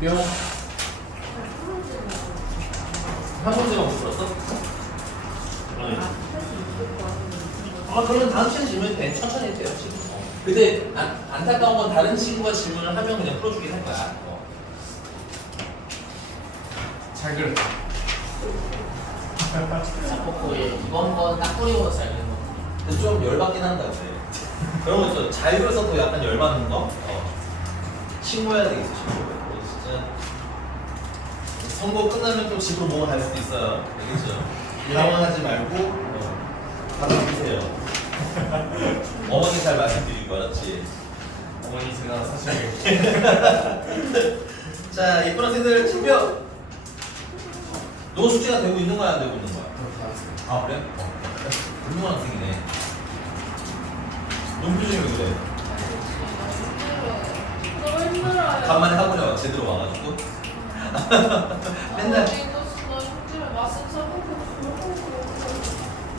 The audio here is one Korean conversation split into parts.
뿅. 한 문제만 못 풀었어? 아, 그러면 다음 시간 질문 돼. 천천히 해도 돼요, 지금. 근데 안타까운 건 다른 친구가 질문을 하면 그냥 풀어주긴 할 거야. 잘 그렸다. 자꾸 이번 건 딱 뿌리고 잘 그린 거. 근데 좀 열받긴 한다, 근데. 그런 거 있어. 잘 그려서 또 약간 열받는 거? 신고해야 되겠어, 신고. 진짜. 선거 끝나면 또 집으로 뭐가 갈 수도 있어요. 알겠죠? 당황하지 말고, 받아주세요. 어머니 잘 말씀드리고, 알았지? 어머니 제가 사실 자, 예쁜 학생들 친표. 너 숙제가 되고 있는 거야, 안 되고 있는 거야? 아, 그래? 훌륭한 학생이네. 눈표정이 왜 그래? 너무 힘들어요. 간만에 학원에 제대로 와가지고. 맨날.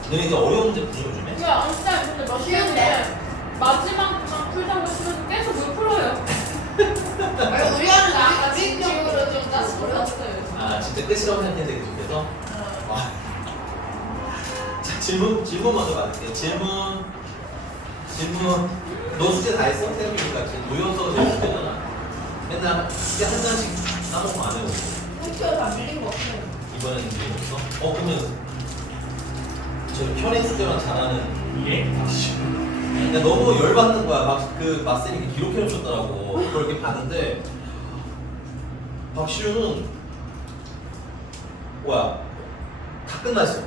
너네 이제 어려운 문제 풀어 요즘에? 이게 안쌤 근데 몇 시간인데 마지막만 풀자고 싶어도 계속 못 풀어요. 우리는 아까 친구로 좀 짜증났어요. 아, 진짜 끝이라고 생각했는데 계속해서? 와. 자, 질문 먼저 받을게요. 질문. 너 숙제 다 했어? 생각해보니까 지금 노연서가 제일 숙제잖아. 맨날 숙제 한 장씩 까먹고 안 해오고. 학교 다 밀린 거 없어요. 이번에는 이게 없어? 그러면 저 현행 숙제만 잘하는. 이게 근데 너무 열받는 거야. 그 마쌤이 기록해 놓으셨더라고. 그걸 이렇게 봤는데 박시우는 뭐야? 다 끝났어.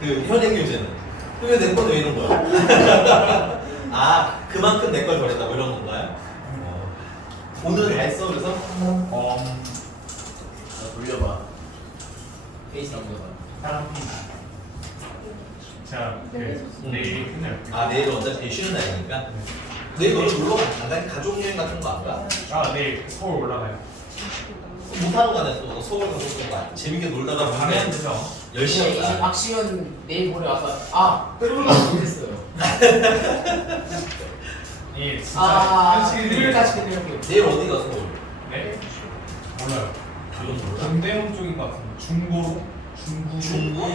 그 현행 교재는. 그러면 내 건 왜 이런 거야? 아, 그만큼 내 걸 덜했다 뭐 이런 건가요? 오늘 다 했어 그래서? 돌려봐. 페이지 넘겨봐. 사람 자, 내일 끝날. 아, 내일은 어차피 쉬는 날이니까. 내일 너는 놀러 가? 가족 여행 같은 거 안 가? 아, 내일 서울 올라가요. 못하는 거 아니야? 또 서울 가서 또 재밌게 놀다가 가면 되죠. 10시였다. 이제 박시현 내일 모레 와서 끌어가 못했어요. 예, 진짜 일요일까지 끝내려고. 내일 어디 가서 놀? 네? 몰라요. 이건 몰라. 동대문 쪽인 것 같은데 중고로? 중구? 중구로?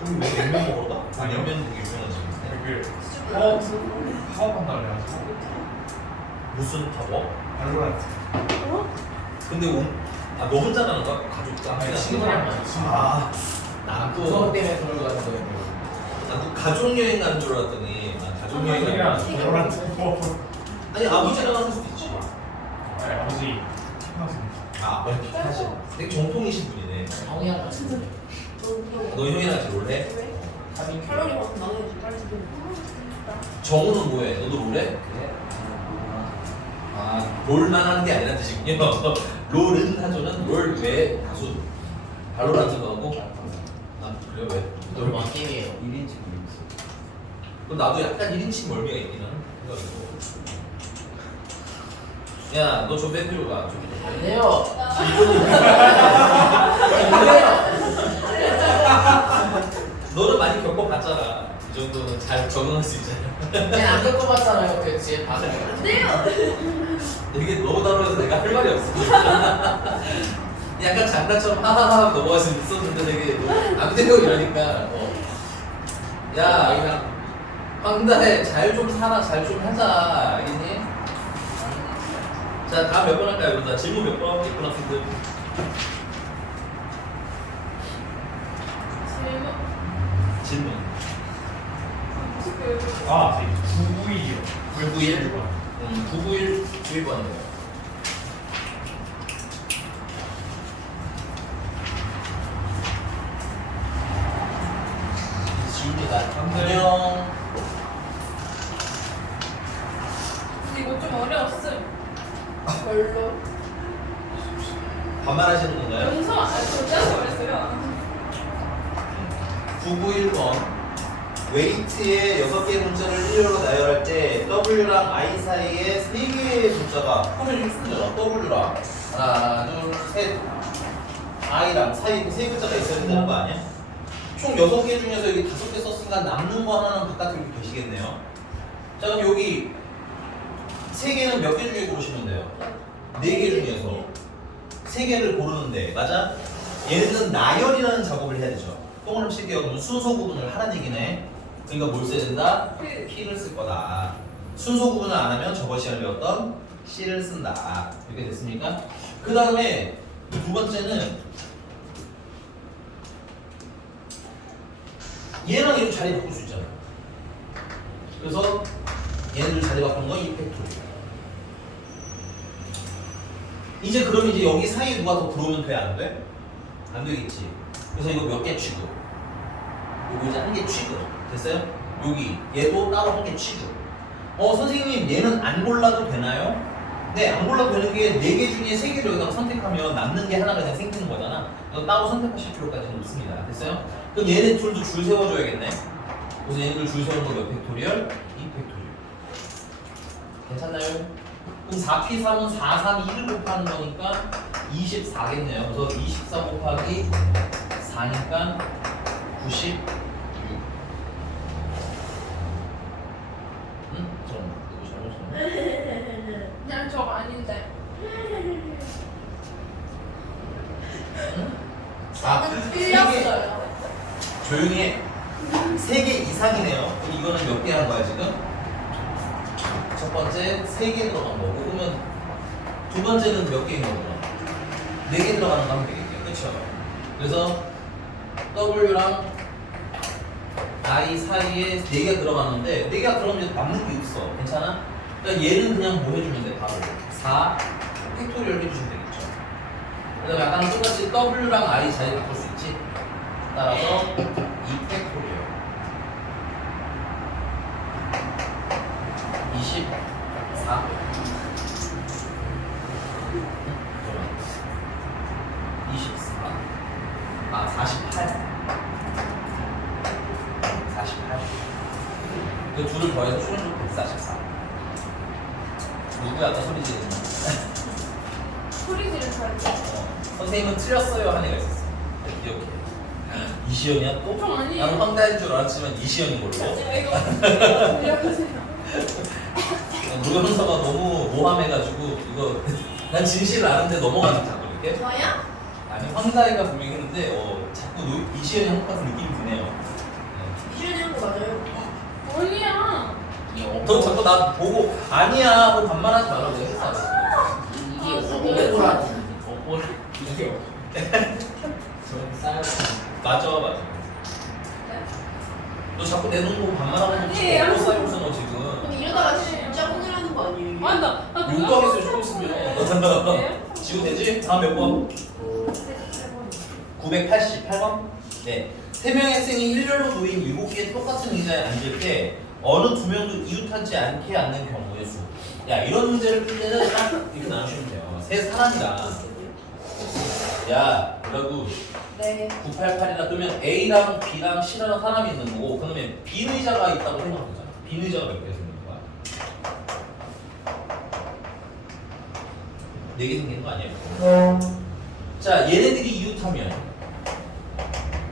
저기 왜 냉면 먹으러 가? 아, 냉면 되게 유명한 집인데. 그 사업한다 그래가지고 무슨 타워? 발로란트. 근데 너 혼자 가는 거야? 가족과? 아니, 친구랑 가요. 아, 그거 때문에 돌고 가는 거예요. 나도 가족 여행 가는 줄 알았더니 가족 여행 가는 가족이랑 줄 발로란트. 아니 아버지랑 가는 수도 있지. 네, 아버지 피하세요. 아, 아버지 피하시. 되게 정통이신 분이네. 형이랑 같이 놀려. 너 형이랑 같이 롤해? 칼로리 만큼 나눠야지 빨리 좀. 정우는 뭐해? 너도 롤해? 아, 롤만 하는 게 아니란 뜻이군요. 롤은 하조는 롤 외 가수. 발로란트도 하고. 아, 그래요? 왜? 너무 많은 게임이에요. 1인칭 있어. 그럼 나도 약간 1인칭 멀미가 있긴 하는 생각이고. 야, 너 좀 밴드로 가. 좀. 안 돼요. 너는 많이 겪어봤잖아. 이 정도는 잘 적응할 수 있잖아. 그냥 안 겪어봤잖아요. 그 뒤에 봐서. 안 돼요. 이게 너무 다루어서 내가 할 말이 없어. 약간 장난처럼 하하하 넘어갈 수 있었는데 되게 안 되고 이러니까 야 그냥 황달에 잘 좀 살아 잘 좀 하자 알겠니? 자 다음 몇 번 할까요? 여러분 질문 몇 번? 예쁜 학생들 질문 아, 991이요. 991? 991 주의번호예요. 지훈이가 안녕. 이거 좀 어려웠음. 별로. 반말하시는 건가요? 용서 안 해도 짜서 그랬어요. 991번 웨이트에 6개의 문자를 일렬로 나열할 때 W랑 I 사이에 3개의 문자가 화면 좀 쓰잖아. W랑 하나 둘셋 I랑 사이에 3글자가 있어야 된다는 거 아니야? 총 6개 중에서 여기 5개 썼으니까 남는 거 하나는 바깥으로 계시겠네요. 자 그럼 여기 세 개는 몇 개 중에 고르시면 돼요? 네 개 중에서 세 개를 고르는데 맞아? 얘네들은 나열이라는 작업을 해야 되죠. 동그라미 칠게요. 그러면 순서 구분을 하라는 얘기네. 그러니까 뭘 써야 된다? P를 쓸 거다. 순서 구분을 안 하면 저번 시간에 배웠던 C를 쓴다. 이렇게 됐습니까? 그 다음에 두 번째는 얘랑 얘도 자리 바꿀 수 있잖아요. 그래서 얘네들 자리 바꾸는 건 이펙토리예요. 이제 그럼 이제 여기 사이에 누가 더 들어오면 돼? 안 돼? 안 되겠지. 그래서 이거 몇 개 취급. 요거 이제 한 개 취급. 됐어요? 여기 얘도 따로 한 개 취급. 선생님 얘는 안 골라도 되나요? 네, 안 골라도 되는 게 4개 중에 3개를 여기다가 선택하면 남는 게 하나가 그냥 생기는 거잖아. 그래서 따로 선택하실 필요까지는 없습니다. 됐어요? 그럼 얘네 둘도 줄 세워줘야겠네. 그래서 얘네들 줄 세우는 거 몇 팩토리얼? 2팩토리얼. 괜찮나요? 그럼 4P3은 4, 3, 2를 곱하는 거니까 24겠네요. 그래서 24 곱하기 4니까 96. 응? 이거 잘못했네. 그냥 저거 아닌데. 아, 틀렸어요. 조용히 해. 3개 이상이네요. 그럼 이거는 몇 개 한 거야 지금? 첫 번째 3개 들어간 거고 그러면 두 번째는 몇 개인 거구나? 4개 들어가는 거 하면 되겠네요. 그렇죠? 그래서 W랑 I 사이에 4개가 들어가는데 4개가 들어가면 이제 남는 게 없어. 괜찮아? 그러니까 얘는 그냥 뭐 해주면 돼? 바로 4 팩토리얼 해주시면 되겠죠. 그다음에 약간 똑같이 W랑 I 자리 바꿀 수 있지? 따라서 2 팩토리얼 24 24 48 그 둘을 더해서 총으로 144 누구야 아까 소리 지르는 소리 지르는 선생님은 틀렸어요 하는 애가 있었어 기억해 이시연이야 또? 저 아니에요. 나는 황다인 줄 알았지만 이시연인 걸로 이거 들려주세요. 노영서가 너무 모함해가지고 이거 난 진실을 아는데 넘어가는 자꾸 이렇게 저요? 아니 황다이가 분명히 했는데 자꾸 이시연이 한 것 같은 느낌이 드네요 이준이 한거 맞아요? 아니야. 너 자꾸 나 보고 아니야 하고 반말하지 말라고 내가 했어 이게 이게 뭐야? 이게 저런 쌀 맞아 너 자꾸 내 눈 보고 반말하는 거 아니에요. 너무 쌓여서 너 지금 그럼 이러다가 진짜 혼내라는 거 아니에요? 아니 나 욕하겠어요 조금 있으면 지금 되지? 다음 몇 번? 988번? 네. 3명의 학생이 일렬로 놓인 7개의 똑같은 의자에 앉을 때 어느 2명도 이웃하지 않게 앉는 경우의 수. 야 이런 문제를 풀 때는 딱 이렇게 나누시면 돼요. 세 사람이다. 야 뭐라고 네. 988이라 그러면 A랑 B랑 C라는 사람이 있는 거고 그러면 빈 의자가 있다고 생각하면 되잖아. 빈 의자가 몇 개 생기는 거야? 4개 생기는 거 아니에요? 자 얘네들이 이웃하면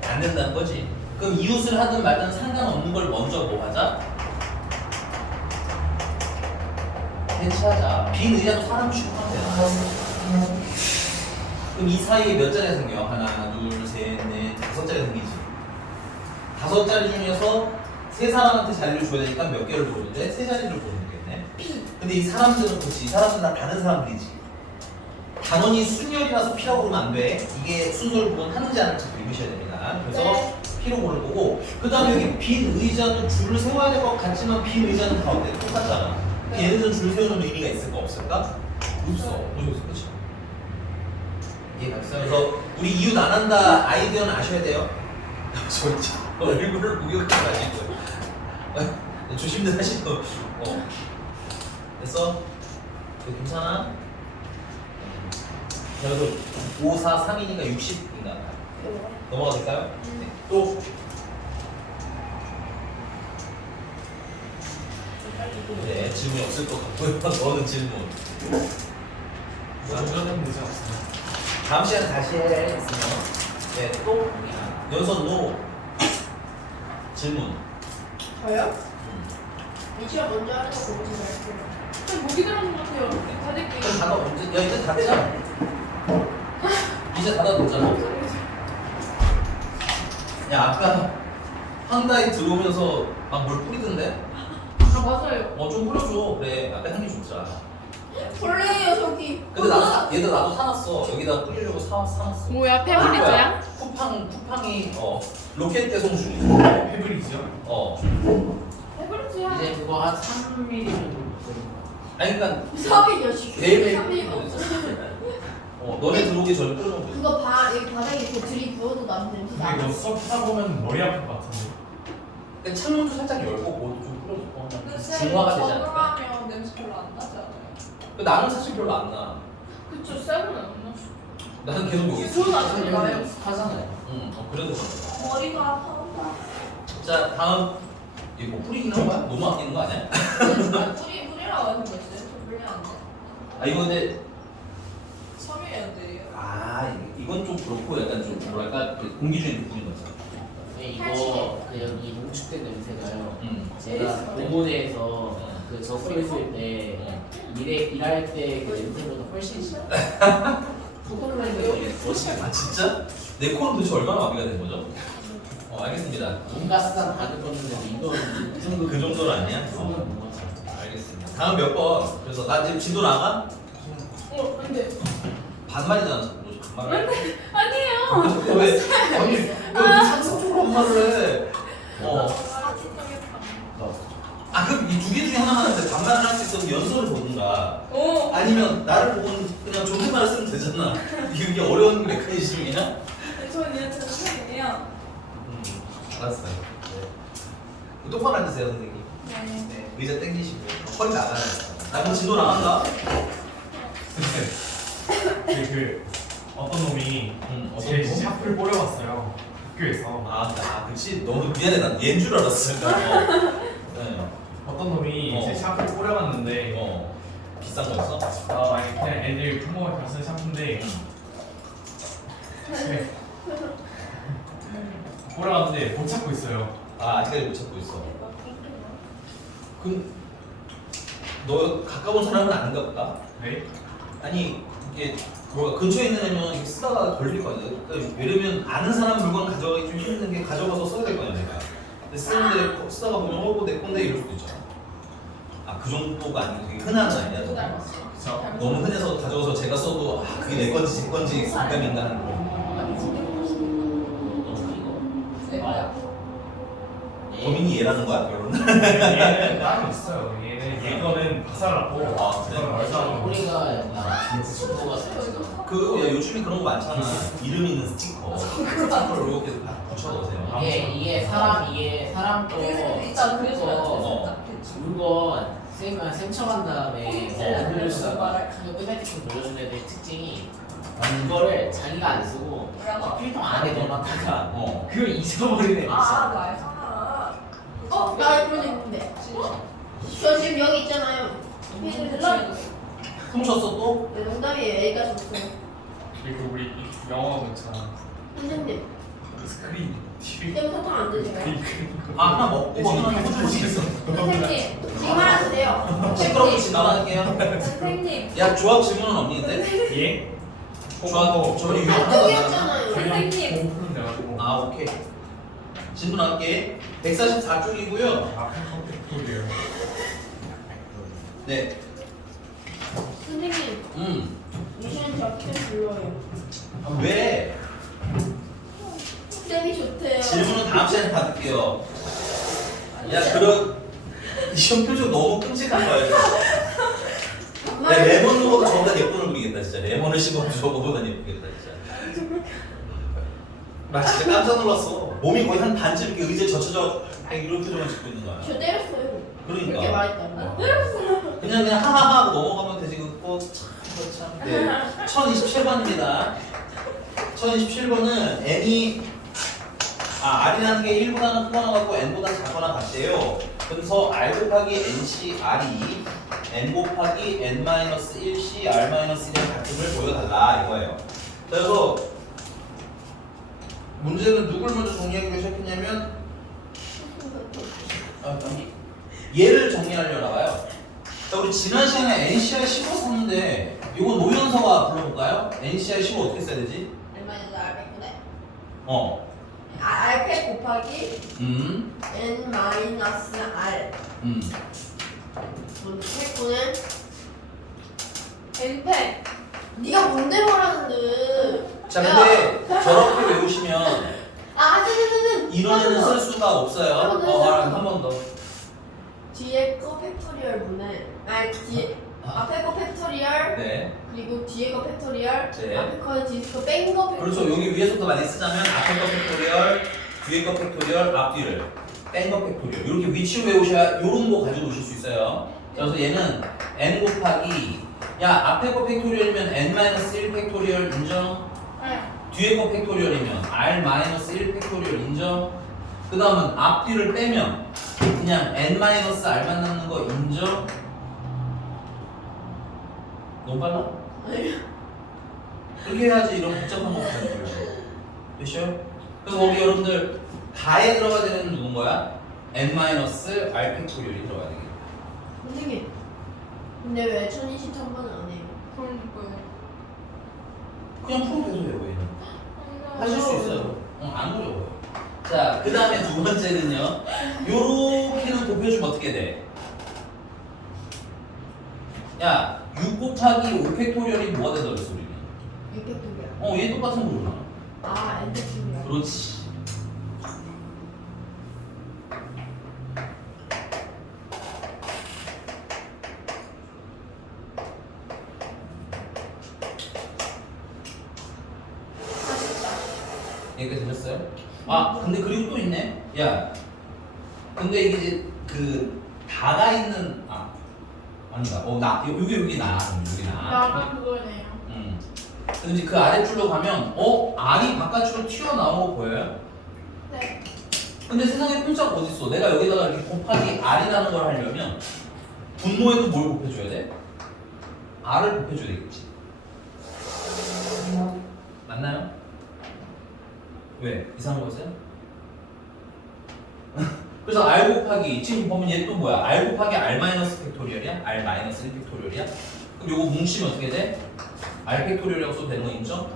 안 된다는 거지. 그럼 이웃을 하든 말든 상관없는 걸 먼저 뭐 하자? 배치하자. 빈 의자도 사람 취급하면 되나? 그럼 이 사이에 몇 자리가 생겨? 하나, 둘, 셋, 넷, 5자리가 생기지. 5자리 중에서 세 사람한테 자리를 줘야 되니까 몇 개를 보는데 세 자리를 보는 거겠네. 근데 이 사람들은 그렇지. 이 사람들은 다 다른 사람들이지. 단원이 순열이라서 P라고 그러면 안 돼. 이게 순서를 구분하는지 안 하는지 읽으셔야 됩니다. 그래서 네. P로 고를 거고 그 다음에 여기 빈 의자도 줄을 세워야 될 것 같지만 빈 의자는 다 어때? 똑같잖아. 얘네들은 줄 세우는 의미가 있을까 없을까? 없어. 없어. 그치? 이해가 됐어요? 그래서 우리 이웃 안 한다 아이디어는 아셔야 돼요. 진짜 얼굴을 목욕하지 마시고 조심들 하시고 됐어? 이거 괜찮아? 그래서 5, 4, 3이니까 60인가 넘어가 될까요? 네. 또 네, 질문이 없을 것 같고요. 너는 질문. 완전한 문제 없어요. 다음 시간에 다시 해. 있으면. 네, 또 연선 노 질문. 저요? 이치가 먼저 하는 거 보고 제가 할게요. 목이 들었는데 닫아 언제? 야 이제 닫자. 이제 닫아놓잖아. 야 아까 한다이 들어오면서 막 뭘 뿌리던데? 아 맞아요. 좀 뿌려줘. 그래. 아까 향기 좋잖아. 벌레예요 저기. 근데 얘들 나도 사놨어. 여기다 뿌리려고 사놨어. 뭐야 페브리즈야? 쿠팡이 로켓 대송 중이야. 페브리즈요? 페브리즈야. 이제 그거 한 3mm 정도 아니 그러니까 3일이요 매일매일 3일. 너네 들어오기 전에 뿌려놓은 거지. 그거 여기 바닥에 이렇게 들이부어도 나는 냄새 근데 나. 이거 썩 사보면 머리 아플 것 같은데. 근데 창문도 살짝 열고 그것도 좀 뿌려줘. 근데 중화가 되지 않을까? 적응하면 냄새 별로 안 나지 않아요? 근데 나는 사실 별로 안 나. 그쵸 세븐은 안 나죠. 나는 계속 여기 있어. 손 아직 나요. 하잖아요. 그래도 그런가. 머리가 아파온다. 자 다음 이거 뿌리긴 한 거야? 너무 아끼는 거 아니야? 뿌리라고 하는 거지. 좀 불리한데. 이거 근데 섬유연대예요. 이건 좀 그렇고 약간 좀 뭐랄까 그 공기 중에 뿌리는 거잖아. 이거 그 여기 농축된 냄새가요. 제가 에이스. 공원에서 그저 뿌렸을 때 일할 때 그 냄새보다 훨씬 심해. 코코넛 냄새가 훨씬 아 진짜? 내 코는 도대체 얼마나 마비가 된 거죠? 알겠습니다. 온갖 수단 다 듣었는데 이거 이 정도 그 정도는 아니야? 정도는 못 맞춰. 알겠습니다. 다음 몇 번? 그래서 나 지금 진도 나가? 안돼. 반말이잖아. 너 반말을 해? 아니에요. 왜? 아니 왜 상습적으로 반말을 해? 그럼 이 두 개 중에 하나 하는데 반말을 할 수 있어서 연설을 보든가 아니면 나를 보고 그냥 존댓말을 쓰면 되잖아. 이게 어려운 메커니즘이냐? 저는 선생님이요. 알았어요. 네. 똑바로 앉으세요 선생님. 네. 의자 당기시고 허리 나가요. 나 그럼 진도 나간다. 그 어떤 놈이 제 샤프를 뿌려봤어요. 학교에서. 그치. 너무 미안해. 난 얘인 줄 알았어. 네. 어떤 놈이 제 샤프를 뿌려봤는데 비싼 거였어? 아니 그냥 애들 평범하게 다 쓰는 샤프인데 네. 뿌려봤는데 못 찾고 있어요. 아직까지 못 찾고 있어. 그럼 너 가까운 사람은 아닌가 보다. 네? 아니 이게 뭐가 근처에 있는 애면 이게 쓰다가 걸릴 거 아니야. 그러니까 왜냐면 아는 사람 물건 가져가기 좀 힘든 게 가져가서 써야 될 거 아니야 내가. 근데 쓰는데 쓰다가 보면 내 건데 이럴 수도 있잖아. 그 정도가 아니고 되게 흔한 아이야. 또 닮았어. 그쵸? 너무 흔해서 가져가서 제가 써도 그게 내 건지 제 건지 감각인가 하는 거. 범인이 얘라는 거야 결론은? 얘는 따로 있어요. 얘는 박살났고 그래? 이거는 얼싸고 뿌리가 약간 스티커가 생겼어. 요즘에 그런 거 많잖아. 이름 있는 스티커. 스티커를 이렇게 붙여 넣으세요. 이게 사람도 일단 그래서 물건 생쳐간 다음에 안 돌려주다가 어. 끝내tik좀 돌려준 애들 특징이 이거를 자기가 안 쓰고 필통 안에 넣어놨다가 그걸 잊어버리는 애들 있어. 나 알잖아. 나 그런 애 있는데. 저 지금 여기 있잖아요. 훔쳤어 또? 네, 농담이에요. 애가 줬어요. 그리고 우리 영어 있잖아. 선생님, 스크린 TV 때문에 사탕 안 드세요? 하나 먹고 하나 훔쳐보시겠어. 선생님, 지금 하세요. 시끄럽게 진행할게요. 선생님. 야 조합 질문은 없는데? 예? 조합 저번에 유형 하나 쪽이었잖아요. 선생님. 푸는 돼가지고 오케이. 질문할게. 144쪽이고요. 컴퓨터이에요. 네. 선생님, 미션 저한테 불러요. 왜? 쌤이 좋대요. 질문은 다음 시간에 받을게요. 이형 표정 너무 끔찍한 거야. 레몬 먹어도 저보다 예쁜을 부리겠다 진짜. 레몬을 씹어도 저거보다 예쁘겠다 진짜. 나 진짜 깜짝 놀랐어. 몸이 거의 한 반쯤 이렇게 의자에 젖혀져 이런 표정을 짓고 있는 거야. 저 때렸어요. 그러니까. 그렇게 말했다고. 그냥 하하하 하고 넘어가면 되지. 그거 참. 네. 1027번입니다. 1027번은 n이 r이라는 게 1보다는 크거나 같고 n보다 작거나 같대요. 그래서 r 곱하기 nc r이 n 곱하기 n-1c r-1이랑 같음을 보여달라 이거예요. 그래서 문제는 누굴 먼저 정리하기로 시작했냐면 얘를 정리하려나 봐요. 자, 우리 지난 시간에 NCR 15 썼는데 이거 노현서가 불러볼까요? NCR 15 어떻게 써야 되지? 얼마나 알겠네. 어. 알팩 곱하기 음. n 마이너스 r. 팩구는 엔팩. 네가 뭔데 말하는데? 자, 근데 저렇게 외우시면 아, 이런 애는 쓸 수가 없어요. 한 번 더. 뒤에 거 팩토리얼 분의 뒤에 앞에 거 팩토리얼 네. 그리고 뒤에 거 팩토리얼 네. 앞에 거는 뒤에 거 뺀 거 팩토리얼. 그렇죠. 여기 위에서도 많이 쓰자면 앞에 거 팩토리얼, 뒤에 거 팩토리얼, 앞뒤를 뺀 거 팩토리얼. 이렇게 위치로 외우셔야 이런 거 가지고 오실 수 있어요. 그래서 얘는 n 곱하기 야 앞에 거 팩토리얼이면 n-1 팩토리얼 인정. 뒤에 거 팩토리얼이면 r-1 팩토리얼 인정. 그 다음은 앞뒤를 빼면 그냥 n-r만 남는 거 인정. 너무 빨라? 그렇게 해야지 이런 복잡한 거 없는 거예요. 됐어요? 그래서 거기 여러분들 가에 들어가야 되는 누군 거야? n-r 팩토리얼이 들어가야 되겠다. 선생님 근데 왜 1023번은 안 해요? 그러니까요. 그냥 풀어도 돼요, 얘는. 하실 수 있어요. 안 어려워요. 자, 그 다음에 두 번째는요. 요렇게는 곱해주면 어떻게 돼? 야, 6 곱하기 5 팩토리얼이 뭐가 된다 그랬어, 우리는? 6팩토리얼. 얘 똑같은 거구나. 아, n 팩토리얼. 그렇지. 여기까지 들렸어요? 아, 근데 그리고 또 있네. 야, 근데 이게 이제 그 다가 있는 아니다. 여기 나. 나만 그거네요. 근데 이제 그 아래줄로 가면 R이 바깥으로 튀어나온 거 보여요? 네. 근데 세상에 꼼짝 어디 있어? 내가 여기다가 이렇게 곱하기 R이라는 걸 하려면 분모에도 뭘 곱해줘야 돼? R을 곱해줘야 되겠지. 맞나요? 왜? 이상한 거 있어요? 그래서 R 곱하기 지금 보면 얘 또 뭐야? R 곱하기 R 마이너스 팩토리얼이야? R 마이너스 1 팩토리얼이야? 그럼 요거 뭉치면 어떻게 돼? R 팩토리얼이라고 써도 되는 거 인정?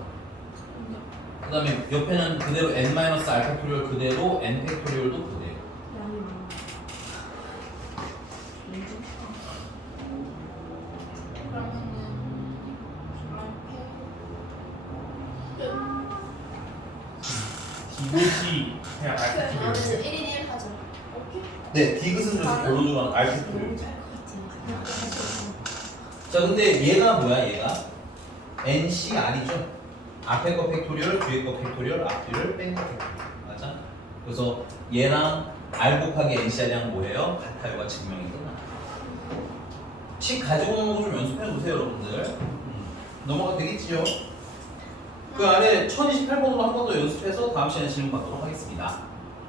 그 다음에 옆에는 그대로 N 마이너스 R 팩토리얼 그대로 N 팩토리얼도 그대로. 디귿이 그냥 알파벳. 나는 1인 1 하자. 네, 디귿은 그래서 결론적으로 R 팩토리얼. 자, 근데 얘가 뭐야? 얘가 NCR이죠. 앞에 거 팩토리얼, 뒤에 거 팩토리얼, 앞뒤를 뺀 거 팩토리얼. 맞아? 그래서 얘랑 R 곱하기 NCR이랑 뭐예요? 같아요가 증명이 끝나. 식 가지고 오는 거 좀 연습해 보세요, 여러분들. 넘어가도 되겠지요? 그 아래 1028번으로 한 번 더 연습해서 다음 시간에 질문 받도록 하겠습니다.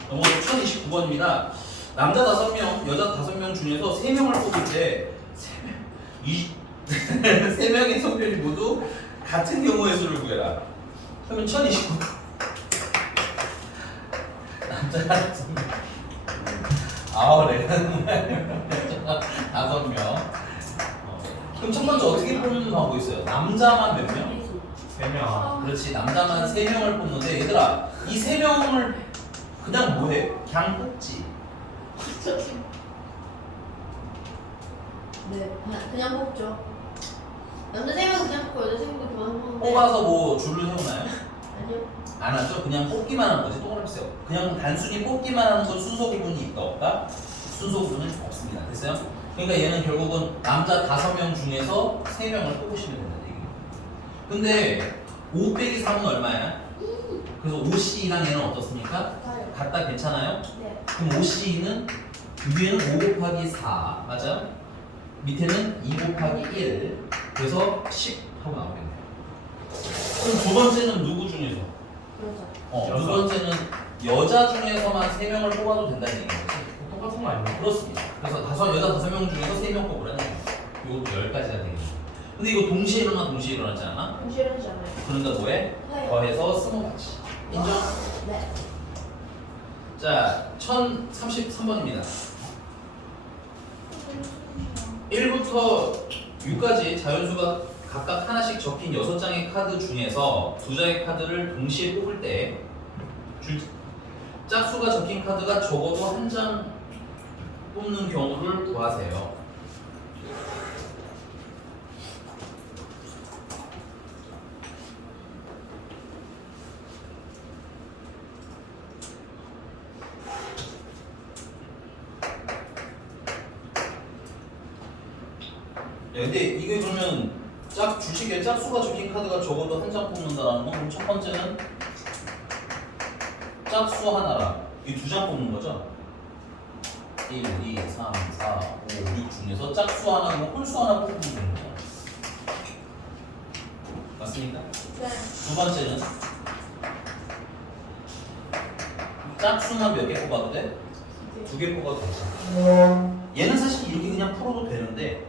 넘어가서 1029번입니다. 남자 5명, 여자 5명 중에서 3명을 뽑을 때 3명의 성별이 모두 같은 경우의 수를 구해라. 그러면 1029. 남자 5명. 내가 5명. 그럼 첫 번째 어떻게 뽑는 방법이 있어요? 남자만 몇 명? 3명. 그렇지, 남자만 3명을 뽑는데 얘들아 이 3명을 그냥 뭐해? 그냥 뽑지. 네, 그냥 뽑죠. 남자 3명 그냥 뽑고 여자 3명도 그만 뽑는데. 뽑아서 뭐 줄을 세우나요? 아니요. 안 하죠? 그냥 뽑기만 하는 거지. 동그라미 세요. 그냥 단순히 뽑기만 하는 건 순서 구분이 있다 없다? 순서 구분은 없습니다. 됐어요? 그러니까 얘는 결국은 남자 5명 중에서 3명을 뽑으시면 된다는 얘기예요. 근데 5 빼기 3은 얼마야? 그래서 5C랑 얘는 어떻습니까? 같다 괜찮아요? 네. 그럼 5C는 위에는 5 곱하기 4 맞아? 밑에는 2 곱하기 1 그래서 10 하고 나오겠네요. 그럼 두 번째는 누구 중에서? 그렇죠. 두 번째는 여자 중에서만 3명을 뽑아도 된다는 얘기죠. 똑같은 거 아니에요? 그렇습니다. 그래서 여자 5명 중에서 3명 뽑으라는 거예요. 이것도 10가지가 되겠네요. 근데 이거 동시에 일어나지 않아? 동시에 이러지 않아요. 그러니까 뭐해? 네. 더해서 스모같이. 인정? 네. 자, 1033번입니다. 1부터 1부터 6까지 자연수가 각각 하나씩 적힌 6장의 카드 중에서 2장의 카드를 동시에 뽑을 때 짝수가 적힌 카드가 적어도 한 장 뽑는 경우를 구하세요. 근데 이게 그러면 주식에 짝수가 적힌 카드가 적어도 한 장 뽑는다라는 건 그럼 첫 번째는 짝수 하나랑 이 2장 뽑는 거죠? 1, 2, 3, 4, 5, 6 중에서 짝수 하나고 홀수 하나 뽑으면 되는 거죠. 맞습니까? 네. 두 번째는 짝수만 몇 개 뽑아도 돼? 2개 뽑아도 되죠. 얘는 사실 이렇게 그냥 풀어도 되는데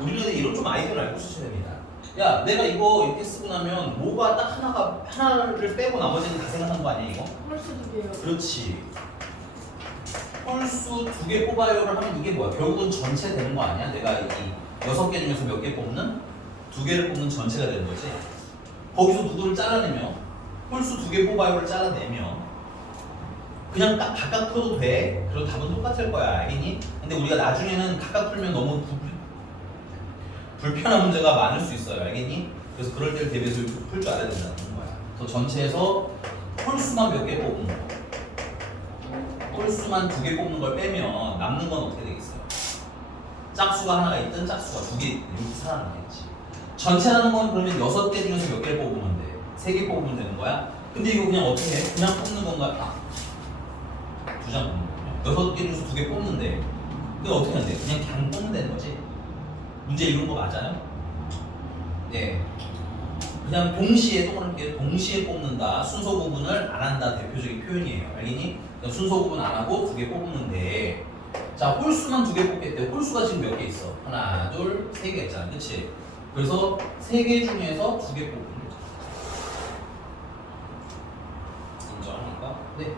우리는 이런 좀 아이디어를 알고 쓰셔야 됩니다. 야, 내가 이거 이렇게 쓰고 나면 뭐가 딱 하나를 빼고 나머지는 다 생각한 거 아니야 이거? 홀수 2개요. 그렇지. 홀수 2개 뽑아요를 하면 이게 뭐야? 결국은 전체 되는 거 아니야? 내가 이 6개 중에서 몇 개 뽑는? 2개를 뽑는 전체가 되는 거지. 거기서 누구를 잘라내면 홀수 2개 뽑아요를 잘라내면 그냥 딱 각각 풀어도 돼. 그럼 답은 똑같을 거야. 알겠니? 근데 우리가 나중에는 각각 풀면 너무 불편한 문제가 많을 수 있어요. 알겠니? 그래서 그럴 때를 대비해서 이렇게 풀 줄 알아야 된다는 거야. 그래서 전체에서 홀수만 몇 개 뽑는 거. 홀수만 2개 뽑는 걸 빼면 남는 건 어떻게 되겠어요? 짝수가 하나가 있든 짝수가 2개 이렇게 살아남겠지. 전체라는 건 그러면 6개 중에서 몇 개를 뽑으면 돼? 3개 뽑으면 되는 거야? 근데 이거 그냥 어떻게 해? 그냥 뽑는 건가? 2장 뽑는 거야. 6개 중에서 2개 뽑는데 그게 어떻게 하면 돼? 그냥 뽑으면 되는 거지. 문제 이런 거 맞아요? 네. 그냥 동시에 또 그럴게요. 동시에 뽑는다. 순서 구분을 안 한다. 대표적인 표현이에요. 알겠니? 순서 구분 안 하고 2개 뽑는데 자, 홀수만 2개 뽑겠대. 홀수가 지금 몇 개 있어? 하나, 둘, 3개 있잖아. 그치? 그래서 3개 중에서 2개 뽑는 거죠. 인정합니까? 네.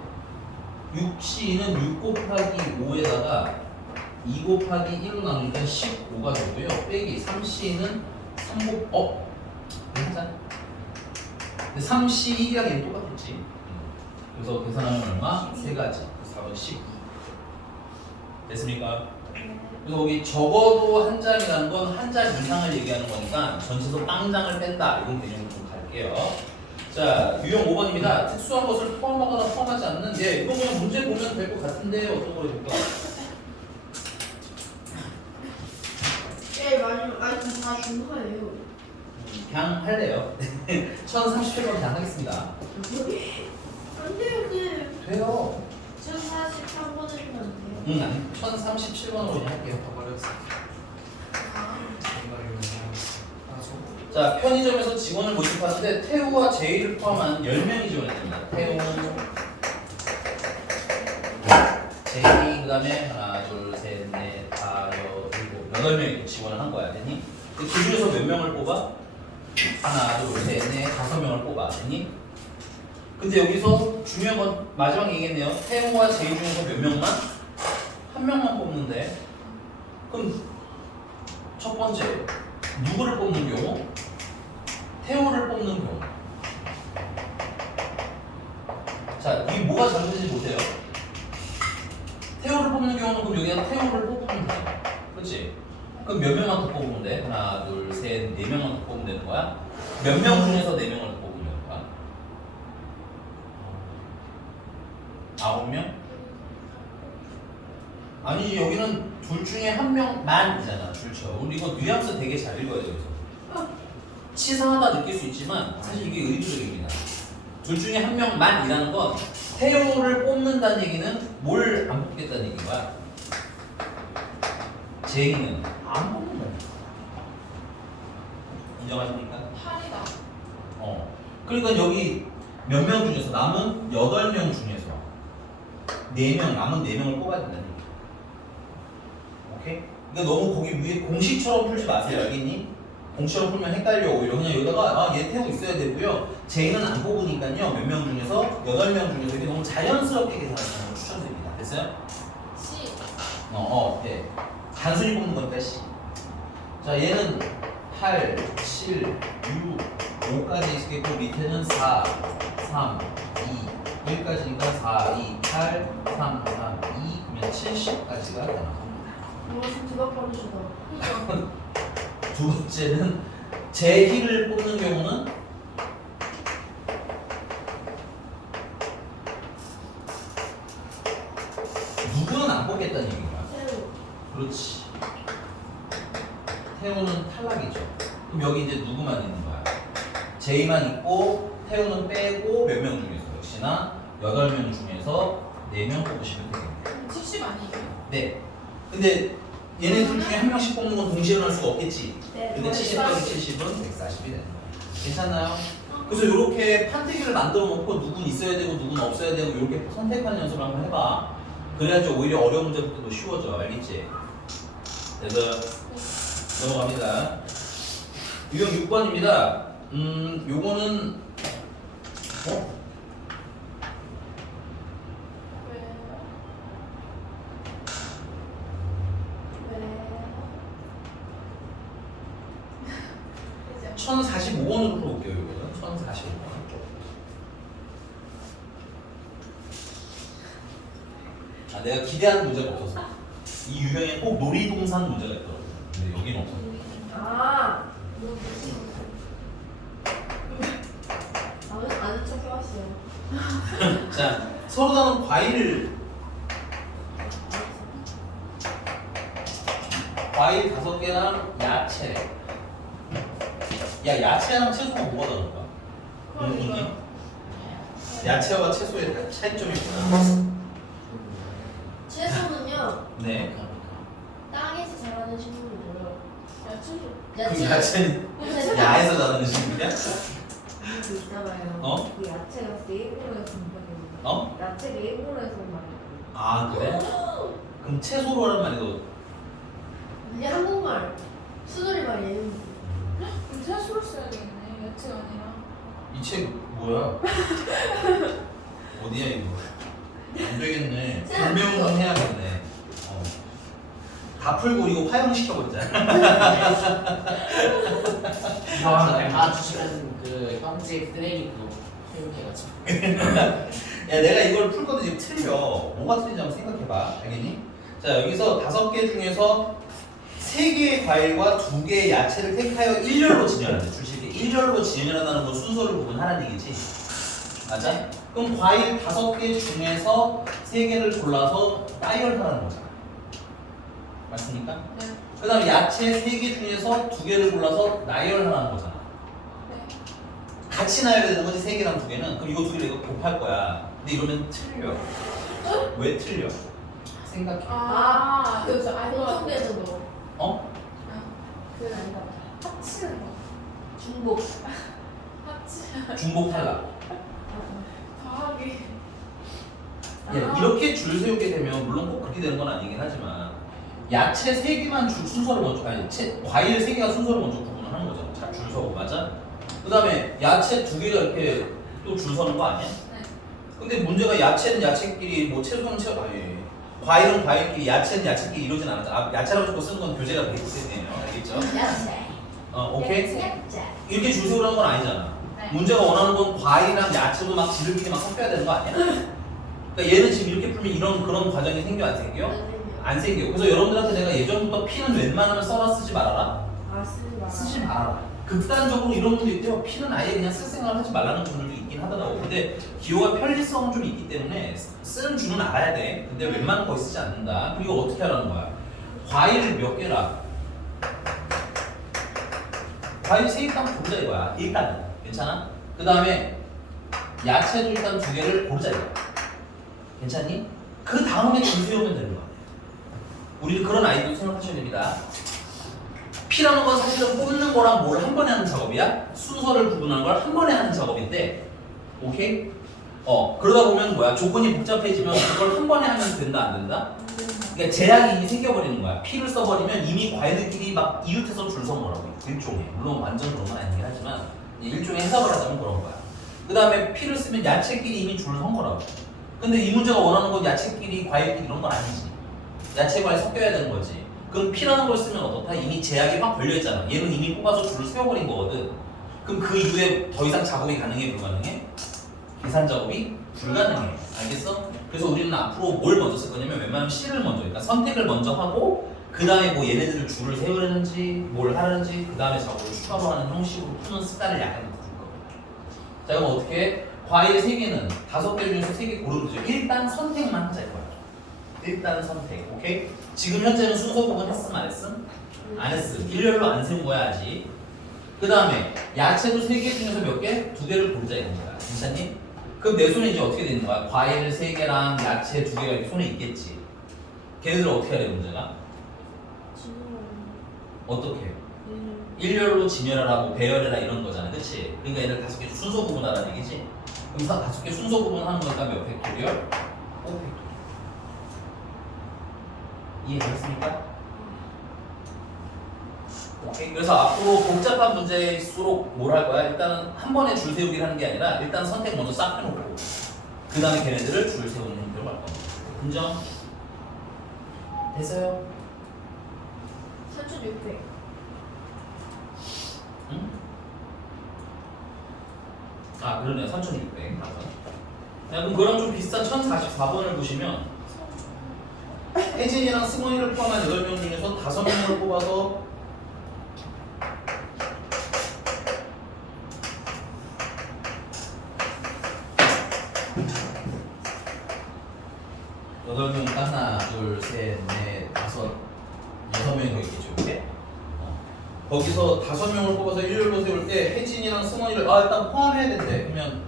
6C는 6 곱하기 5에다가 2 곱하기 1로 나누니까 15가 되고요. 빼기 3C는 3 하자. 근데 3C 1이랑 얘는 똑같겠지. 그래서 계산하면 얼마? 3가지. 4번 12. 됐습니까? 그래서 거기 적어도 한 장이라는 건 한 장 이상을 얘기하는 거니까 전체에서 빵장을 뺀다. 이런 개념으로 좀 갈게요. 자, 유형 5번입니다. 특수한 것을 포함하거나 포함하지 않는 이거 그냥 문제 보면 될 것 같은데 어떤 거 해볼까? 마지막 다 준 거예요. 그냥 할래요. 1037번 그냥 하겠습니다. 안 돼요, 돼요. 1043번 해주면 안 돼요. 응, 아니 1037번으로 그냥 할게요. 자, 편의점에서 직원을 모집하는데 태우와 제이를 포함한 10명이 지원했습니다. 태우, 제이, 그 다음에 하나, 둘, 셋, 넷, 다, 일곱, 8명이 지원을 한 거야. 됐니? 그 중에서 몇 명을 뽑아? 하나, 둘, 셋, 넷, 5명을 뽑아. 됐니? 근데 여기서 중요한 건 마지막 얘기했네요. 태우와 제이 중에서 몇 명만? 한 명만 뽑는데 그럼 첫 번째 누구를 뽑는 경우? 태우를 뽑는 경우. 자, 이게 뭐가 잘못된지 보세요. 태우를 뽑는 경우는 그럼 여기다 태우를 뽑으면 돼. 그렇지? 그럼 몇 명만 더 뽑으면 돼? 하나, 둘, 셋, 4명만 더 뽑으면 되는 거야? 몇 명 중에서 4명을 더 뽑으면 되는 거야? 9명? 아니지, 여기는 둘 중에 한 명만이잖아. 줄쳐. 우리 이거 뉘앙스 되게 잘 읽어야 돼요. 치사하다 느낄 수 있지만 사실 이게 의도적입니다. 둘 중에 한 명만이라는 건 태우를 뽑는다는 얘기는 뭘 안 뽑겠다는 얘기인 거야? 제이는 안 뽑는 거야. 인정하십니까? 8이다. 그러니까 여기 몇 명 중에서 남은 8명 중에서 4명, 남은 4명을 뽑아야 된다는 얘기야. 오케이? 그러니까 너무 거기 위에 공식처럼 풀지 마세요. 알겠니? 공식처럼 풀면 헷갈려. 오히려 그냥 여기다가 얘 태우고 있어야 되고요. 제이는 안 뽑으니까요. 몇 명 중에서 8명 중에서 이렇게 너무 자연스럽게 계산하시는 걸 추천드립니다. 됐어요? C. 네. 단순히 뽑는 거니까 C. 자 얘는 8, 7, 6, 5까지 있겠고 밑에는 4, 3, 2 여기까지니까 4, 2, 8, 3, 3, 2 그러면 70까지가 되나 무슨 두박 버리시다. 두 번째는 제희를 뽑는 경우는 누구는 안 뽑겠다는 얘기인가? 새우. 그렇지. 태우는 탈락이죠. 그럼 여기 이제 누구만 있는 거야? 제이만 있고 태우는 빼고 몇 명 중에서 역시나 8명 중에서 4명 뽑으시면 되겠네요. 70 아니에요? 네. 근데 얘네들 중에 한 명씩 뽑는 건 동시에 일어날 수가 없겠지. 네. 근데 70 더하기 70은 140이 되는 거야. 괜찮나요? 그래서 이렇게 판때기를 만들어 놓고 누군 있어야 되고 누군 없어야 되고 이렇게 선택하는 연습을 한번 해봐. 그래야지 오히려 어려운 문제부터 더 쉬워져. 알겠지? 그래서 넘어갑니다. 유형 6번입니다. 요거는 왜? 1045번으로 풀어볼게요. 요거는 1045번. 아, 내가 기대하는 문제가 없어서. 이 유형에 꼭 놀이동산 문제가 있더라고요. 근데 여기는 없어. 아. 이거 뭐지? 아는 척 해왔어요. 자, 서로 다른 과일 5개랑 야채. 야, 야채랑 채소가 뭐가 다른가? 그러니까요. 야채와 채소의 차이점이 있구나. 채소는요. 네. 땅에서 자라는 식물이고요. 그럼 야채는 야에서 자라는 식물이야? 그 있잖아요. 어? 그 야채가 네이버에서 만들어요. 어? 야채 네이버에서 만들어요. 아, 그래? 그럼 채소로 하는 말이 이게 한국말 수돌이 말이에요. 그럼 채소를 써야겠네. 야채가 아니라. 이 책 뭐야? 어디야 이거? 안 되겠네. 불명분 해야겠네. 다 풀고 이거 화형시켜버리자. 다 주시면 그 형제 쓰레기도 사용해가지고. 야, 내가 이걸 풀거든. 지금 틀려. 뭐가 틀린지 한번 생각해봐. 알겠니? 자, 여기서 5개 중에서 3개의 과일과 2개의 야채를 택하여 일렬로 진열한다. 주식에 일렬로 진열한다는 건 순서를 구분하라는 얘기지. 맞아? 그럼 과일 5개 중에서 3개를 골라서 나열하라는 거잖아. 맞습니까? 네. 그 다음에 야채 3개 중에서 2개를 골라서 나열하라는 거잖아. 네. 같이 나열되는 거지 3개랑 2개는. 그럼 이거 2개를 이거 곱할 거야. 근데 이러면 틀려. 왜 틀려? 생각해. 아, 그 그래서 알고 공통돼서도 어? 그 합치는 거. 중복. 합치. 중복 탈락. 더하기. 예, 이렇게 줄 세우게 되면 물론 꼭 그렇게 되는 건 아니긴 하지만 야채 3개만 줄 순서를 먼저 과일 3개가 순서를 먼저 구분을 하는 거잖아. 자, 줄 서고 맞아? 그 다음에 야채 2개가 이렇게 또 줄 서는 거 아니야? 네. 근데 문제가 야채는 야채끼리 뭐 채소는 채소 과일은 과일끼리 야채는 야채끼리 이러진 않았잖아. 아, 야채라고 자꾸 쓰는 건 교재가 되게 세네요. 알겠죠? 야채. 오케이? 야채. 이렇게 줄 세우라는 건 아니잖아. 네. 문제가 원하는 건 과일이랑 야채도 막 지들끼리 막 섞여야 되는 거 아니야? 그러니까 얘는 지금 이렇게 풀면 이런 그런 과정이 생겨 안 생겨? 안 생겨. 그래서 여러분들한테 내가 예전부터 피는 웬만하면 써라 쓰지 말아라. 아, 쓰지 마. 쓰지 말아라. 극단적으로 이런 분도 있대요. 피는 아예 그냥 쓸 생각을 하지 말라는 분들도 있긴 하더라고. 근데 기호가 편리성은 좀 있기 때문에 쓰는 줄은 알아야 돼. 근데 웬만하면 거의 쓰지 않는다. 그리고 어떻게 하라는 거야? 과일 몇 개라? 과일 3개 딱 고르자 이거야. 일단은. 괜찮아? 그 다음에 야채도 일단 2개를 고르자 이거야. 괜찮니? 그 다음에 줄 세우면 되는 거야. 우리는 그런 아이디어 생각하셔야 됩니다. P라는 건 사실은 뽑는 거랑 뭘 한 번에 하는 작업이야. 순서를 구분하는 걸 한 번에 하는 작업인데, 오케이? 그러다 보면 뭐야? 조건이 복잡해지면 그걸 한 번에 하면 된다, 안 된다? 그러니까 제약이 이미 생겨버리는 거야. P를 써버리면 이미 과일들끼리 막 이웃해서 줄 선 거라고. 일종의. 물론 완전 그런 건 아니긴 하지만, 일종의 해석을 하자면 그런 거야. 그 다음에 P를 쓰면 야채끼리 이미 줄 선 거라고. 근데 이 문제가 원하는 건 야채끼리, 과일끼리 이런 건 아니지. 야채, 과일 섞여야 되는 거지. 그럼 P라는 걸 쓰면 어떻다? 이미 제약이 확 걸려있잖아. 얘는 이미 뽑아서 줄을 세워버린 거거든. 그럼 그 이후에 더 이상 작업이 가능해, 불가능해? 계산 작업이 불가능해. 알겠어? 그래서 우리는 앞으로 뭘 먼저 쓸 거냐면 웬만하면 C를 먼저, 그러니까 선택을 먼저 하고 그 다음에 뭐 얘네들을 줄을 세우는지 뭘 하는지 그 다음에 작업을 추가로 하는 형식으로 푸는 습관을 약간 바꿀 거야. 자, 그럼 어떻게 해? 과일 3개는 5개 중에서 3개 고르면 되죠. 일단 선택만 하자 이거야. 일단 선택. 오케이? 지금 현재는 순서 구분 했음 안 했음? 안 했음. 일렬로 안 세운 거야 아직. 그 다음에 야채도 3개 중에서 몇 개? 2개를 고르자 이겁니다. 괜찮니? 그럼 내 손에 이제 어떻게 되는 거야? 과일 3개랑 야채 2개가 이렇게 손에 있겠지. 걔네들 어떻게 해야 돼 문제가? 어떻게 해? 일렬로 진열하라고 배열해라 이런 거잖아. 그치? 그러니까 얘를 5개 순서 구분하라는 얘기지. 그럼 5개 순서 구분하는 거니까 몇 팩토리얼? 5팩토리얼. 이해되셨습니까? 오케이. 그래서 앞으로 복잡한 문제일수록 뭘 할 거야? 일단은 한 번에 줄 세우기를 하는 게 아니라 일단 선택 먼저 싹 해놓고 그 다음에 걔네들을 줄 세우는 형태로 갈 겁니다. 인정? 됐어요? 3,600. 응? 아 그러네요. 3,600. 그럼 그런 좀 비슷한 1,044번을 보시면 혜진이랑 승원이를 포함한 8명 중에서 5명을 뽑아서 여덟 명 하나, 둘, 셋, 넷, 다섯, 6명이 더 있겠죠, 이렇게? 거기서 5명을 뽑아서 일렬로 세울 때 혜진이랑 승원이를 일단 포함해야 된대. 그러면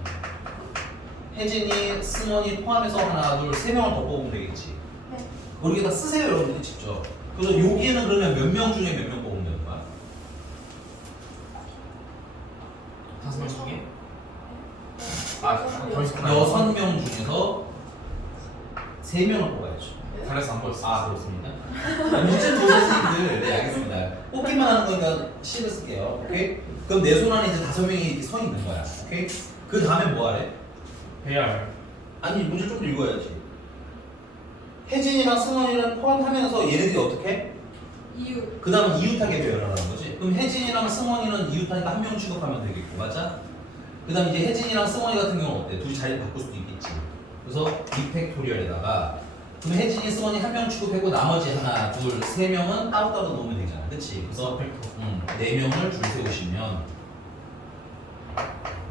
혜진이, 승원이 포함해서 하나, 둘, 3명을 더 뽑으면 되겠지. 네. 거기다 쓰세요, 여러분들 직접. 그래서 여기에는 그러면 몇 명 중에 몇 명 뽑으면 되는 거야? 5명 중에? 아, 더 있었구나. 6명 중에서 3명을 뽑아야죠. 잘해서 안 보였어. 아 그렇습니까? 문제 보세요 선생님들. 네 알겠습니다. 뽑기만 하는 거니까 C를 쓸게요. 오케이? 그럼 내 손 안에 이제 5명이 이렇게 서 있는 거야. 오케이? 그 다음에 뭐 하래? 배열. 아니 문제 좀 더 읽어야지. 혜진이랑 승원이를 포함하면서 얘네들이 어떻게? 이유. 그 다음은 이웃하게 배열하라는 거지. 그럼 혜진이랑 승원이는 이웃하니까 한 명 취급하면 되겠고 맞아? 그 다음 이제 혜진이랑 승원이 같은 경우는 어때? 둘이 자리 바꿀 수도 있겠지. 그래서 이팩토리얼에다가 그럼 혜진이, 승원이 한 명 취급하고 나머지 하나, 둘, 3명은 따로따로 놓으면 되잖아. 그치? 그래서 4명을 줄 세우시면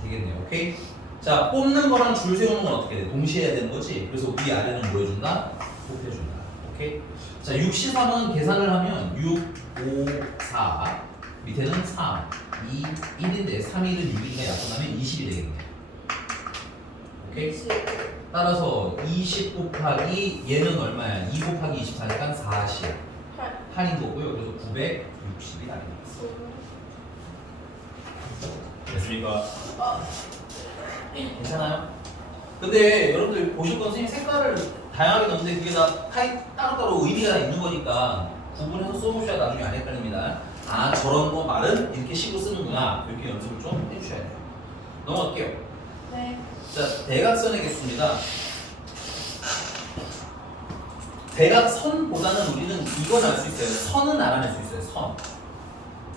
되겠네요. 오케이? 자, 뽑는 거랑 줄 세우는 건 어떻게 돼? 동시에 해야 되는 거지? 그래서 위아래는 뭐 해준다? 곱해준다. 오케이? 자, 6C3은 계산을 하면 6, 5, 4 밑에는 3, 2, 1인데 3, 1은 6이니까 약분하면 20이 되겠네. 오케이? 따라서 20 곱하기 얘는 얼마야? 2 곱하기 24니까 40 8인 거고요. 그래서 960이 나겠습니다. 됐습니까? 괜찮아요? 근데 여러분들 보실 건 선생님 색깔을 다양하게 넣는데 그게 다 따로따로 의미가 있는 거니까 구분해서 써보셔야 나중에 안 헷갈립니다. 아 저런 거 말은 이렇게 식으로 쓰는구나. 이렇게 연습을 좀 해주셔야 돼요. 넘어갈게요. 네. 자, 대각선의 개수입니다. 대각선보다는 우리는 이건 알 수 있어요. 선은 알아낼 수 있어요. 선.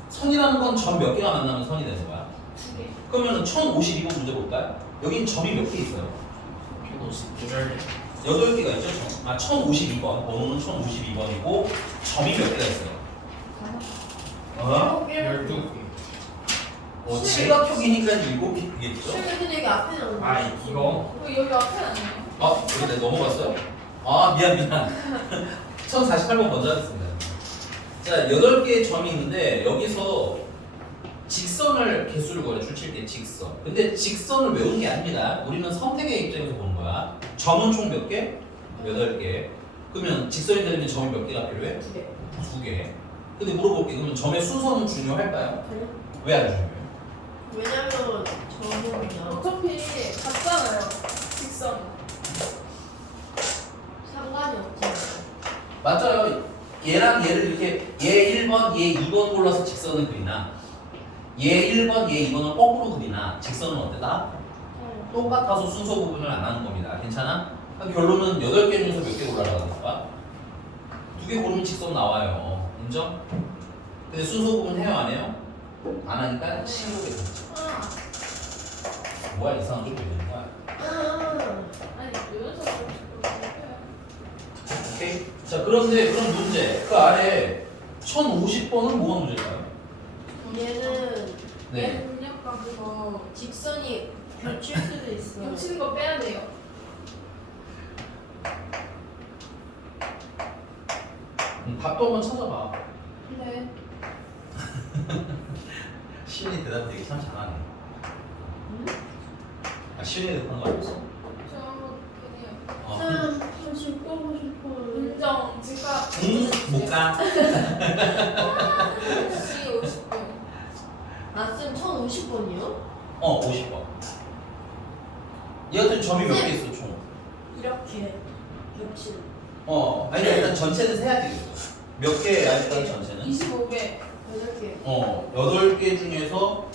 선이라는 건 점 몇 개가 만나면 선이 되는 거야? 2개. 그러면 1052번 문제 볼까요? 여긴 점이 몇 개 있어요? 8개. 8개가 있죠? 1052번. 번호는 1052번이고 점이 몇 개가 있어요? 어? 12개. 칠각형이니까 7개겠죠? 근데 여기 앞에 나오는 아, 이거? 여기 앞에 아니에요? 이거 내가 넘어갔어요? 미안 1048번 먼저 하겠습니다. 자 8개의 점이 있는데 여기서 직선을 개수를 구해 줄칠 때 직선. 근데 직선을 외우는 게 아닙니다. 우리는 선택의 입장에서 보는 거야. 점은 총 몇 개? 8개. 그러면 직선이 되려면 점이 몇 개가 필요해? 2개. 2개. 근데 물어볼게. 그러면 점의 순서는 중요할까요? 왜 안 중요해요? 왜냐면 저는 어차피 같잖아요. 직선. 상관이 없잖아요. 맞아요. 얘랑 얘를 이렇게 얘 1번, 얘 2번 골라서 직선을 그리나 얘 1번, 얘 2번을 거꾸로 그리나 직선은 어때다? 똑같아서 순서 구분을 안 하는 겁니다. 괜찮아? 결론은 8개 중에서 몇 개 골라라는 거야? 2개 고르면 직선 나와요. 인정? 근데 순서 구분 해요 안 해요? 안 하니까 신고게 되죠. 뭐야 이상한 소리 들리는 거야? 아니 요연서 오케이. 자 그런데 그럼 문제 그 아래 1050번은 뭐가 문제일까요? 얘는 네. 능력과 그거 직선이 겹칠 수도 있어. 겹치는 거 빼야 돼요. 답도 한번 찾아봐. 네. 시연이 대답 되게 참 잘하네. 아 시연이 대답한 거 아니었어? 저 그냥 어. 다시 꺼고 싶어. 인정 제가 못 가. C 50분. 나쌤 1050번이요? 어 50번. 얘 같은 점이 몇 개 있어 총? 이렇게 겹치는. 아니 일단 전체는 세야 되겠어. 몇 개야 일단 전체는? 25개. 8개. 8개 중에서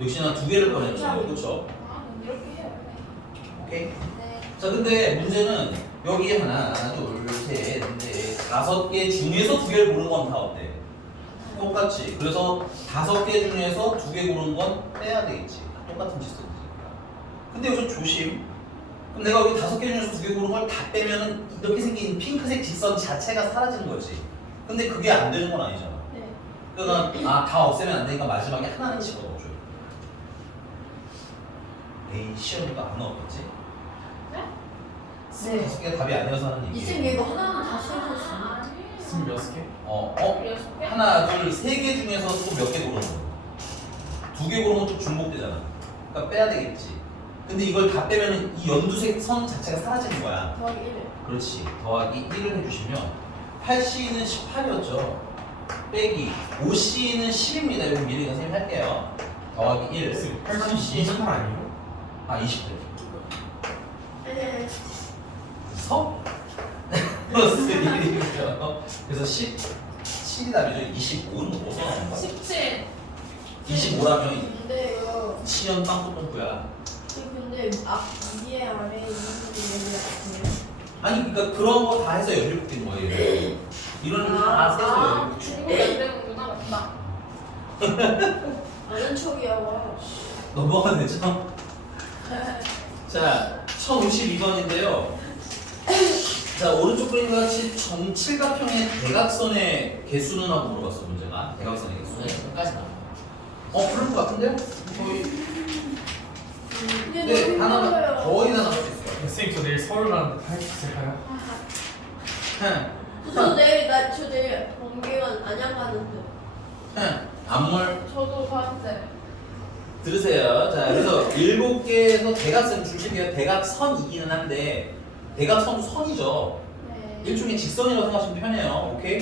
역시나 2개를 꺼냈죠. 그렇죠? 아, 이렇게 해요. 네. 오케이. 네. 자 근데 문제는 여기 하나, 둘, 셋, 넷, 5개 중에서 2개를 고른 건 다 어때? 똑같지. 그래서 5개 중에서 2개 고른 건 빼야 되겠지. 똑같은 짓이지. 근데 여기서 조심. 그럼 내가 여기 5개 중에서 2개 고른 걸 다 빼면은 이렇게 생긴 핑크색 직선 자체가 사라지는 거지. 근데 그게 안 되는 건 아니잖아. 네. 그러니까 다 없애면 안 되니까 마지막에 하나는 집어넣어줘요. 에이 시험도 안 넣었겠지? 네? 25개가 답이 아니어서 하는 얘기. 이쌤 얘가 하나는 다 쓰셨어. 스물 여섯 개? 여섯 개? 하나, 둘, 3개 중에서 또 몇 개 고르는 거? 2개 고르면 또 중복되잖아. 그러니까 빼야 되겠지. 근데 이걸 다 빼면 이 연두색 선 자체가 사라지는 거야. 더하기 1. 그렇지. 더하기 1을 해주시면 8C는 18이었죠. 빼기 5C는 10입니다. 이거 미리 선생님 할게요. 더하기 1. 80C 28 아니에요? 아 20대. 네. 서? 플러스 1이죠. 그래서 10, 7이 답이죠. 25는 뭐 써나는 거야? 17. 25라면 근데요. 치연 빵꾸똥꾸야. 근데 위에 아래 있는 게 아니 그러니까 그런 거 다 해서 17개인 거예요. 이런 거다 세서 17개. 중국이 안 되는구나. 맞다. 아는 척이야 와. 넘어가면 되죠? 자, 1052번인데요. 자, 오른쪽 그림과 같이 정칠각형의 대각선의 개수는 하고 물어봤어, 문제가. 대각선의 개수. 네, 끝까지 나와. 그럴 것 같은데요? 거의. 근데 네, 너무 하나, 힘들어요. 거의 다 나올 수 있어요. 선생님 저 내일 서울 가는데 할 수 있을까요? 저 내일 번개관 안양 가는데. 앞물 저도 봤는데. 들으세요. 자, 그래서 7개에서 대각선 줄칠게요. 대각선이기는 한데, 대각선도 선이죠. 네. 일종의 직선이라고 생각하시면 편해요. 오케이?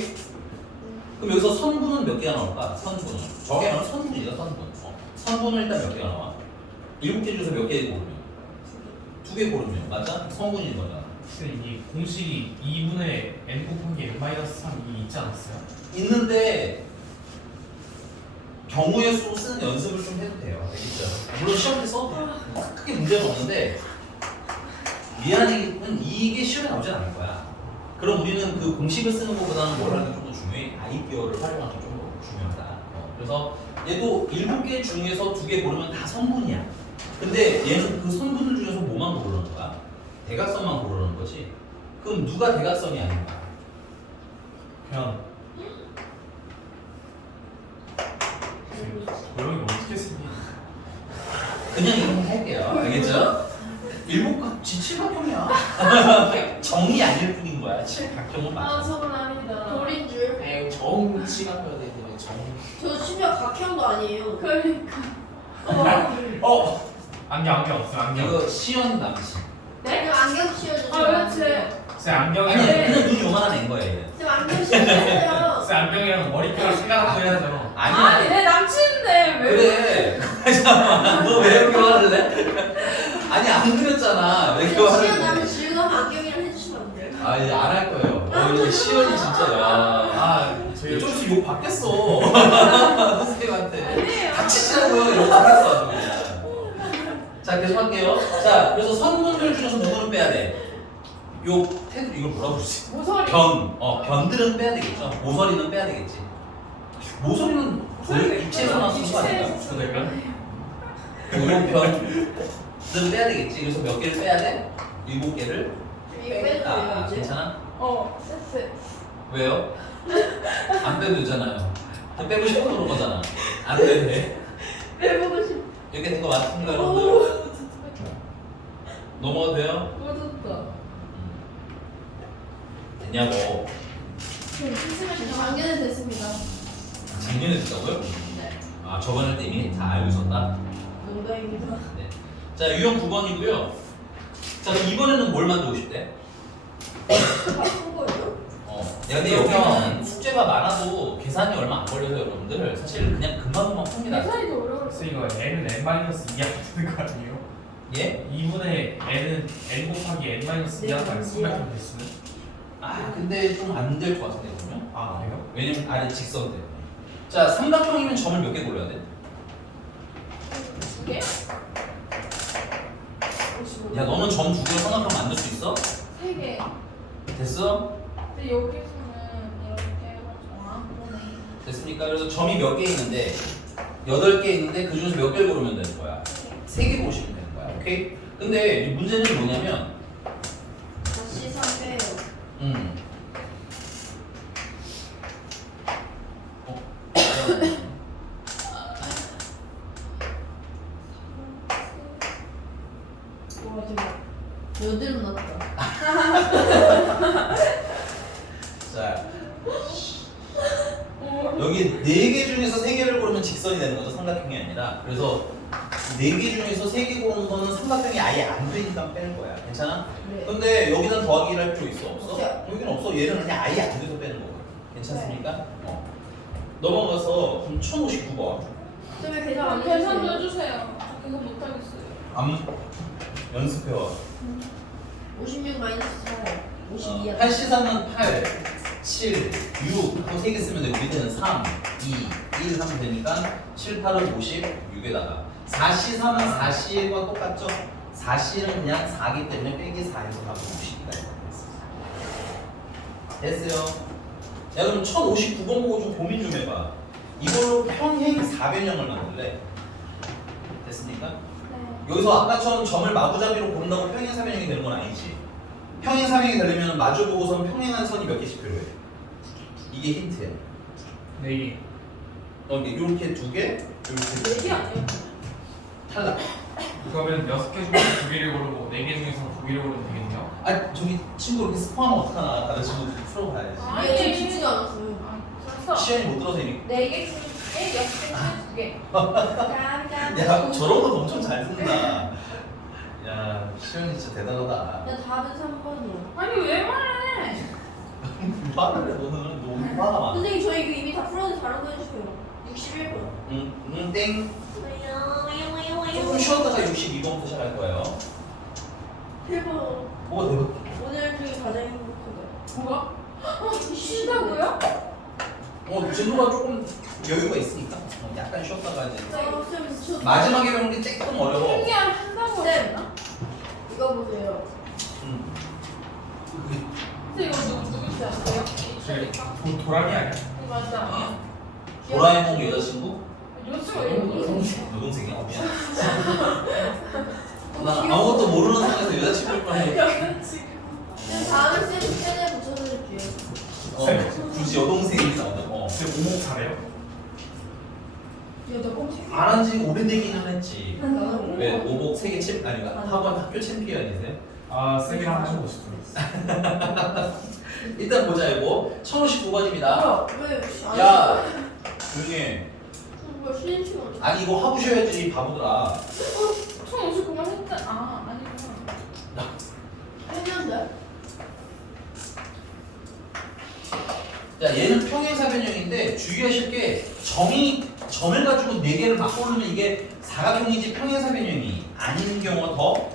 그럼 여기서 선분은 몇 개가 나올까? 선분은. 저게 바로 선분이다, 선분. 선분은 일단 몇 개가 나와? 7개 중에서 몇 개 고르면? 2개 고르면. 맞아? 선분인 거잖아. 선생님 이 공식이 2분의 n 곱하기 n 마이너스 3이 있지 않았어요? 있는데, 경우의 수 쓰는 연습을 좀 해도 돼요. 알겠죠? 물론 시험 때 써도 돼요. 크게 문제는 없는데, 미안하지만 이게 시험에 나오진 않을 거야. 그럼 우리는 그 공식을 쓰는 것보다는 뭘 하는 게 좀 더 중요해. 아이디어를 활용하는 게 좀 더 중요하다. 그래서 얘도 7개 중에서 2개 고르면 다 선분이야. 근데 얘는 그 선분들 중에서 뭐만 고르는 거야? 대각선만 고르는 거지. 그럼 누가 대각선이 아닌가? 그냥 고양이 어떻게 쓰니? 그냥 이런 거 할게요. 알겠죠? 7각, 칠각형이야. 정이 아닐 뿐인 거야. 칠각형은 아, 맞아. 저건 아니다. 돌인 줄. 에이, 정치가 껴야 되는데 정. 저 심지어 각형도 아니에요. 그러니까. 안경 없어요 안경. 이거 시연 남친. 네? 그냥 안경 씌워주세요. 아, 그렇지. 쌤 안경이랑 아니, 그냥 눈이 요만한 애인 거야, 얘는. 쌤 안경 씌워주세요. 쌤 안경이랑 머리카락 생각하고 해야죠. 아니, 내 남친인데 왜? 그래. 잠깐만. 너 왜 이렇게 화를래? 아니, 안 그렸잖아. 왜 이렇게 시연 화를 나면 내? 지우가면 안경이랑 해주시면 안 돼요? 아, 이제 안 할 거예요. 이제 시연이 진짜, 야. 저희 좀 있으면 욕 받겠어. 선생님한테. 아니에요. 다치시라고요. 욕 받겠어. 아주 그냥. 자, 계속 할게요. 자, 그래서 선분들 중에서 누구는 빼야 돼? 요 테두리 이걸 뭐라고 그러지? 모서리. 변들은 빼야 되겠죠. 모서리는 빼야 되겠지. 모서리는 저희가 입체에서 나온 거 아닌가? 그러면 요 변들은 빼야 되겠지. 그래서 몇 개를 빼야 돼? 7개를 이거 빼도 돼요 이제? 괜찮아? 세트. 왜요? 안 빼도 되잖아요. 빼고 싶어서 그런 거잖아. 안 빼도 돼. 빼보고 싶어. 이렇게 된 거 맞습니까, 여러분들? 넘어가도 돼요? 맞았다. 됐냐고. 작년에 됐습니다. 작년에 됐다고요? 네. 아, 저번 할 때 이미 다 알고 있었다? 농담입니다. 네. 자, 유형 9번이고요. 자, 그럼 이번에는 뭘 만들고 싶대? 바쁜 거예요? 야, 근데 여기는 숙제가 많아도 계산이 얼마 안 걸려서 여러분들 사실 그냥 금방금방 풉니다. 계산이 더 어려워. 그래서 이거 n은 n-2가 되는 거 아니에요? 예? 2분의 n은 n 곱하기 n-2가 아니면 삼각형 됐으면? 아, 근데 좀 안 될 것 같은데, 그러면? 아 그래요? 왜냐면 아래 직선 때문에. 자, 삼각형이면 점을 몇 개 골라야 돼? 2개? 야, 너는 점 2개로 삼각형 만들 수 있어? 3개. 됐어? 근데 여기서는 이렇게 해가지고 그러네. 됐습니까? 그래서 점이 몇 개 있는데 8개 있는데 그 중에서 몇 개를 고르면 되는 거야? 3개 고르시면 되는 거야. 오케이? 근데 이 문제는 뭐냐면 다시 3회요. 와 대박. 여드름 났다. 자, 여기 4개 중에서 3개를 고르면 직선이 되는 거죠. 삼각형이 아니라. 그래서 4개 중에서 3개 고르는 거는 삼각형이 아예 안 되니까 빼는 거야. 괜찮아? 네. 근데 여기다 더하기를 할 필요 있어? 없어? 없어요. 여기는 없어. 얘는 그냥 아예 안 돼서 빼는 거거든. 괜찮습니까? 넘어가서 그럼 1059번. 쌤왜 계산 안 계산도 해주세요? 해주세요. 저 계산 못하겠어요. 연습해와. 56 마이너스 4. 52야. 8 시사는 8, 7, 6 하고 3개 쓰면 되고 밑에는 3, 2, 1 하면 되니까 7, 8은 56에다가 4C3은 4C과 똑같죠? 4C는 그냥 4기 때문에 빼기 4에서 답은 50이다. 됐어요. 야, 그럼 1059번 보고 좀 고민 좀 해봐. 이걸로 평행 4변형을 만들래. 됐습니까? 여기서 아까처럼 점을 마구잡이로 고른다고 평행 4변형이 되는 건 아니지. 평행 4변형이 되려면 마주보고선 평행한 선이 몇 개씩 필요해. 이게 힌트야. 4개. 이렇게 2개, 이렇게 4개 아니에요? 탈락. 그러면 6개 중에서 2개를 고르고 4개 중에서 2개를 고르면 되겠네요? 아, 저기 친구 이렇게 스포하면 어떡하나. 다른 친구들 풀어봐야지. 얘 지금 듣지도 않았어요. 아, 시연이 못 들어서 이미. 4개 중에 6개, 2개. 야, 저런 거 엄청 잘 쓴다. 야, 시연이 진짜 대단하다. 나 답은 3번이야. 아니 왜 말해? 화를 내, 너는 너무 화가 많아. 선생님 저 이거 이미 다 풀어서 다른 거 해주세요. 61번. 땡. 조금 쉬었다가 62번부터 시작할 거예요. 대박. 뭐가 대박? 오늘 중에 가장 행복하다. 뭐가? 쉬다고요? 진도가 조금 여유가 있으니까 약간 쉬었다가 이제 쌤, 저 마지막에 배우는 게 조금 어려워. 그냥 한다고 했나? 이거 보세요. 근데 이거 누구지 아세요? 도라미 아니야? 맞아. 도라에몽 여자친구? 요즘은 이거 여동생이야? 미안. 나 아무것도 모르는 상황에서 여자친구일 뻔했네. 쌤 다음에 쌤 펜에 붙여드릴게요. 굳이 여동생이 나온다. 근데 오목 잘해요? 야나 꼭 책. 안한 지 오래되기는 했지. 나는 왜 오복 세계 챔 아니가 학원 학교 챔피언이세요? 아 쌤이랑 하고 싶어요. 일단 보자 이거 1059번입니다. 왜? 야 조용히 해. 뭐 쉬는 시간. 아니 이거 하고 쉬어야지 바보들아. 1059만 했다. 아 아니구나. 했는데? 자 얘는 평행사변형인데 주의하실 게 점을 가지고 4개를 막 고르면 이게 사각형이지 평행사변형이 아닌 경우가 더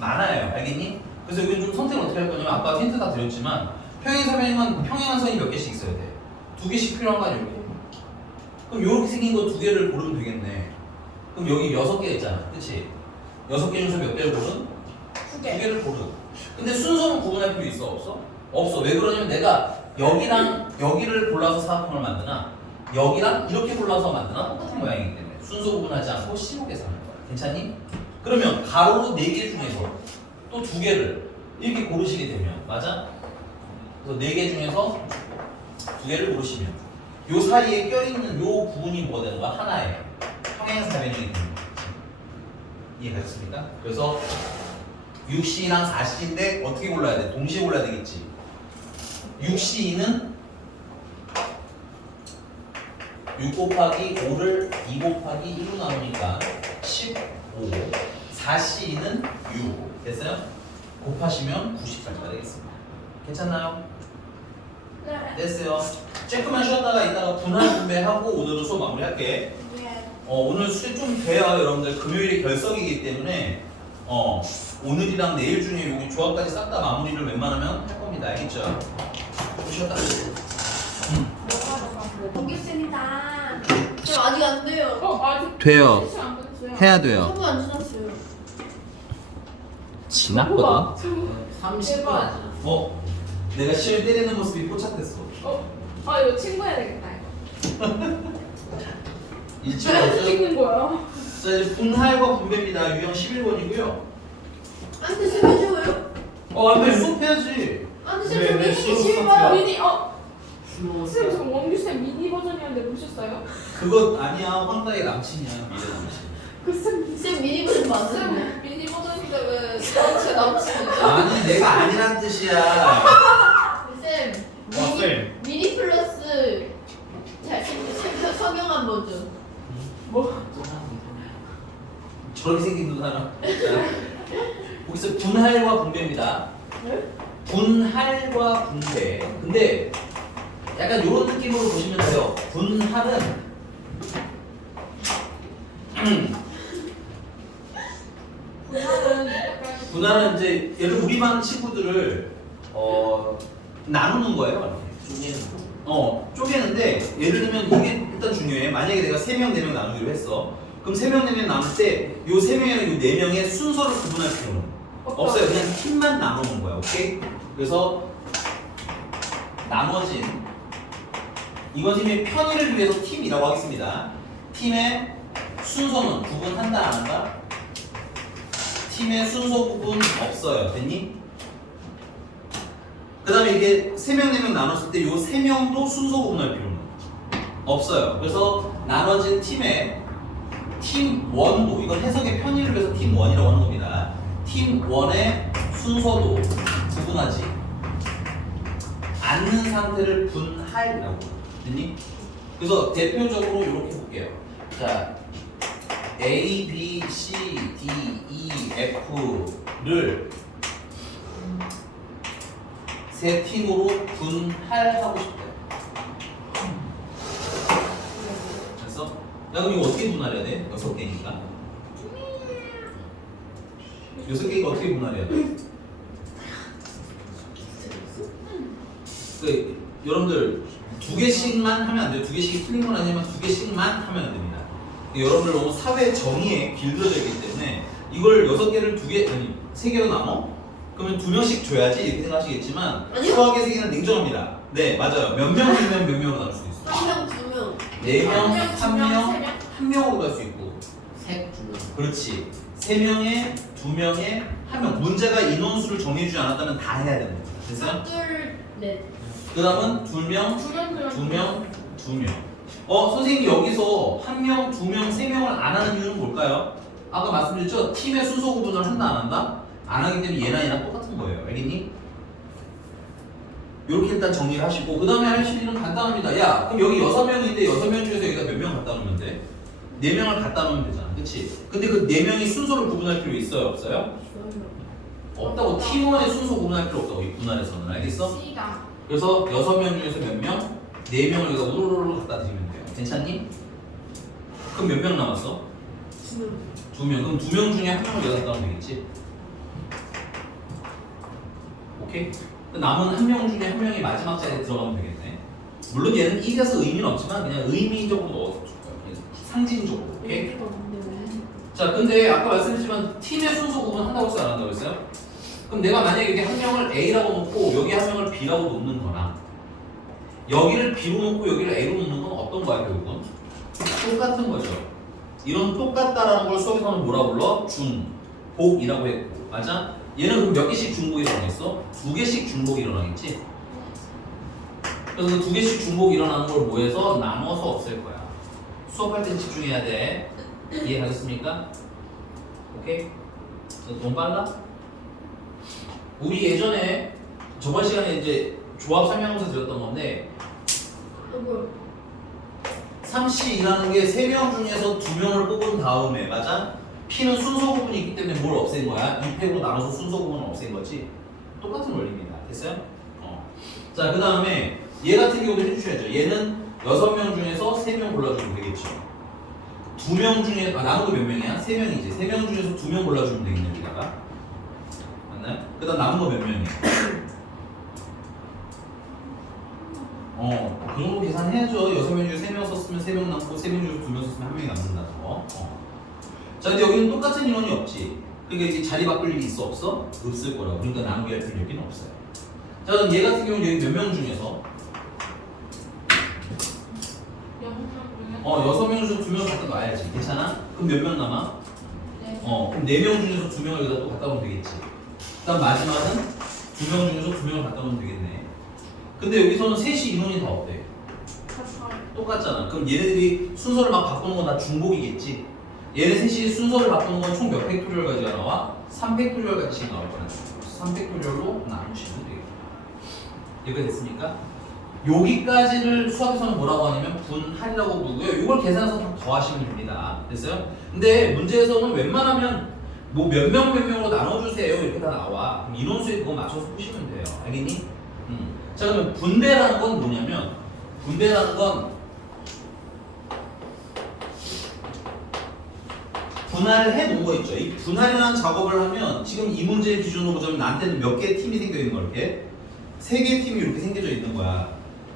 많아요. 알겠니? 그래서 여기 좀 선택을 어떻게 할 거냐면 아까 힌트 다 드렸지만 평행사변형은 평행한 선이 몇 개씩 있어야 돼. 2개씩 필요한 거 아니에요? 그럼 이렇게 생긴 거 2개를 고르면 되겠네. 그럼 여기 6개 있잖아. 그치? 6개 중에서 몇 개를 고른? 2개를 고른. 근데 순서는 구분할 필요 있어 없어? 없어. 왜 그러냐면 내가 여기랑 여기를 골라서 사각형을 만드나 여기랑 이렇게 골라서 만드나 똑같은 모양이기 때문에 순서 구분하지 않고 시목에서 하는 거야. 괜찮니? 그러면 가로 4개 중에서 또 2개를 이렇게 고르시게 되면 맞아? 그래서 4개 중에서 2개를 고르시면 요 사이에 껴있는 요 부분이 뭐가 되는 거야? 하나의 평행사변형이 되는 거야. 이해가셨습니까? 그래서 6C랑 4C인데 어떻게 골라야 돼? 동시에 골라야 되겠지. 6C는 6 곱하기 5를 2 곱하기 1로 나누니까 15. 4C는 6. 됐어요? 곱하시면 90까지가 되겠습니다. 괜찮나요? 네. 됐어요. 조금만 쉬었다가 이따가 분할 분배하고 오늘은 수업 마무리할게. 오늘 수업 좀 돼요, 여러분들. 금요일이 결석이기 때문에 오늘이랑 내일 중에 여기 조합까지 싹 다 마무리를 웬만하면 할 겁니다. 알겠죠? 좀 쉬었다. 공기쌤이다. 저 아직 안 돼요. 아직 돼요. 실수 안 끝냈어요. 해야 돼요. 조금 안 지났어요. 지났거든. 30분 안 지났어. 내가 실 때리는 모습이 포착됐어. 이거 친구해야 되겠다 이거. 일찍 없죠? 찍는 거야. 자, 이제 분할과 분배입니다. 유형 11번이고요. 안돼 쌤 해줘요. 안 돼, 수업해야지. 안돼 네, 쌤 네, 미니 수업 7번. 미니 슬로우 쌤, 저 원규쌤 미니 버전이었는데 보셨어요? 그거 아니야. 황다의 남친이야. 미래 남친. 그 쌤 미니 버전 맞는데. 쌤 미니 버전인데 왜 제 남친이죠? 아니, 내가 아니란 뜻이야. 쌤 쌤. 미니 플러스 쌤 성형한 버전. 저렇게 생긴 사람. 거기서 분할과 분배입니다. 분할과 분배. 근데 약간 이런 느낌으로 보시면 돼요. 분할은 분할은 이제 예를 들어 우리 반 친구들을 나누는 거예요. 쪼개는데 예를 들면 이게 일단 중요해. 만약에 내가 3명, 4명 나누기로 했어. 그럼 3명, 4명 나눌 때 요 3명이랑 요 4명의 순서를 구분할 필요는 없어요. 그냥 팀만 나누는 거야. 오케이? 그래서 나머진 이건 팀의 편의를 위해서 팀이라고 하겠습니다. 팀의 순서는 구분한다 안 한다? 팀의 순서 구분 없어요. 됐니? 그 다음에 이게 3명, 4명 나눴을 때 요 3명도 순서 구분할 필요는 없어요. 그래서 나눠진 팀의 팀 1도 이건 해석의 편의를 위해서 팀 1이라고 하는 겁니다. 팀 1의 순서도 구분하지 않는 상태를 분할이라고 됐니? 그래서 대표적으로 이렇게 볼게요. 자, A, B, C, D, E, F를 세 팀으로 분할하고 싶대요. 됐어? 야, 그럼 이거 어떻게 분할해야 돼? 6개니까. 6개니까 어떻게 분할해야 돼? 여러분들 2개씩만 하면 안 돼요. 2개씩이 틀린 건 아니지만 2개씩만 하면 안 됩니다. 여러분들 너무 사회 정의에 길들여져 있기 때문에 이걸 6개를 3개로 나눠? 그러면 2명씩 줘야지 이렇게 생각하시겠지만 아니요. 수학의 세계는 냉정합니다. 네, 맞아요. 몇 명이면 몇 명으로 나눌 수 있어요. 1명, 2명. 4명, 3명, 3명. 1명으로 갈 수 있고 색 주는 그렇지. 3명에 2명에 1명. 문제가 인원수를 정해주지 않았다면 다 해야 되는 거죠. 됐어요? 둘, 넷. 그 다음은 2명, 2명, 2명. 선생님이 여기서 1명, 2명, 3명을 안 하는 이유는 뭘까요? 아까 말씀드렸죠? 팀의 순서 구분을 한다 안 한다? 안 하기 때문에 얘랑 얘랑 똑같은 거예요. 알겠니? 이렇게 일단 정리를 하시고 그 다음에 하실 일은 간단합니다. 야, 그럼 여기 6명인데 6명 중에서 여기다 몇 명 갖다 놓으면 돼? 4명을 갖다 놓으면 되잖아. 그치? 근데 그 4명이 순서를 구분할 필요 있어요? 없어요? 없다고. 팀원의 순서 구분할 필요 없다고. 이 분할에서는. 알겠어? C가 그래서 6명 중에서 몇 명? 4명을 여기다 우르르르 갖다 드리면 돼요. 괜찮니? 그럼 몇 명 남았어? 2명. 그럼 2명 중에 1명을 여기다 갖다 놓으면 되겠지? 오케이? 남은 1명 중에 1명이 마지막 자리에 들어가면 되겠네. 물론 얘는 이겨서 의미는 없지만 그냥 의미적으로 넣어줄 거예요. 그냥 상징적으로. 오케이? 자, 근데 아까 말씀드렸지만 팀의 순서 구분 한다고 했어요? 안 한다고 했어요? 그럼 내가 만약에 여기 한 명을 A라고 놓고 여기 한 명을 B라고 놓는 거나 여기를 B로 놓고 여기를 A로 놓는 건 어떤 거야 결국은? 똑같은 거죠. 이런 똑같다라는 걸 수학에서는 뭐라 불러? 중복이라고 했고 맞아? 얘는 그럼 몇 개씩 중복이 일어나겠어? 2개씩 중복이 일어나겠지? 그래서 그 2개씩 중복이 일어나는 걸 뭐해서? 나눠서 없앨 거야. 수업할 땐 집중해야 돼. 이해가셨습니까? 오케이? 너무 빨라? 우리 예전에 저번 시간에 이제 조합 설명하면서 드렸던 건데 3C라는 게 3명 중에서 2명을 뽑은 다음에 맞아? P는 순서 구분이 있기 때문에 뭘 없앤 거야? 2팩으로 나눠서 순서 구분을 없앤 거지? 똑같은 원리입니다. 됐어요? 자, 그 다음에 얘 같은 경우도 해주셔야죠. 얘는 6명 중에서 3명 골라주면 되겠죠. 2명 중에, 남은 거 몇 명이야? 3명이지. 3명 중에서 2명 골라주면 되겠네, 여기다가. 맞나요? 그 다음 남은 거 몇 명이야? 그 정도 계산해야죠. 6명 중에 3명 썼으면 3명 남고 3명 중에 2명 썼으면 1명이 남는다는 거. 자, 근데 여기는 똑같은 인원이 없지. 그러니까 이제 자리 바꿀 일이 있어 없어? 없을 거라고. 그러니까 나누기 할 필요는 여기는 없어요. 자, 그럼 얘 같은 경우는 여기 몇 명 중에서 6명 중에서 2명 갖다 놔야지. 괜찮아? 그럼 몇 명 남아? 네. 그럼 4명 중에서 2명을 여기다 또 갖다 놓으면 되겠지. 그다음 마지막은 2명 중에서 2명을 갖다 놓으면 되겠네. 근데 여기서는 셋이 인원이 다 어때? 똑같잖아. 그럼 얘네들이 순서를 막 바꾸는 건 다 중복이겠지. 얘네 셋이 순서를 바꾸는 건 총 몇 팩토리얼 가지가 나와? 3팩토리얼 가지씩 나올 거야. 3팩토리얼로 나누시면 되겠다. 여기가 됐습니까? 여기까지를 수학에서는 뭐라고 하냐면 분할이라고 부르고요. 이걸 계산해서 더하시면 됩니다. 됐어요? 근데 문제에서는 웬만하면 뭐 몇 명으로 나눠주세요 이렇게 다 나와. 그럼 인원수에 그거 맞춰서 푸시면 돼요. 알겠니? 자, 그러면 분배라는 건 뭐냐면 분배라는 건 분할을 해놓은 거 있죠. 이 분할이라는 작업을 하면 지금 이 문제 기준으로 보자면 나한테는 몇 개의 팀이 생겨 있는 거야. 이렇게 3개의 팀이 이렇게 생겨져 있는 거야.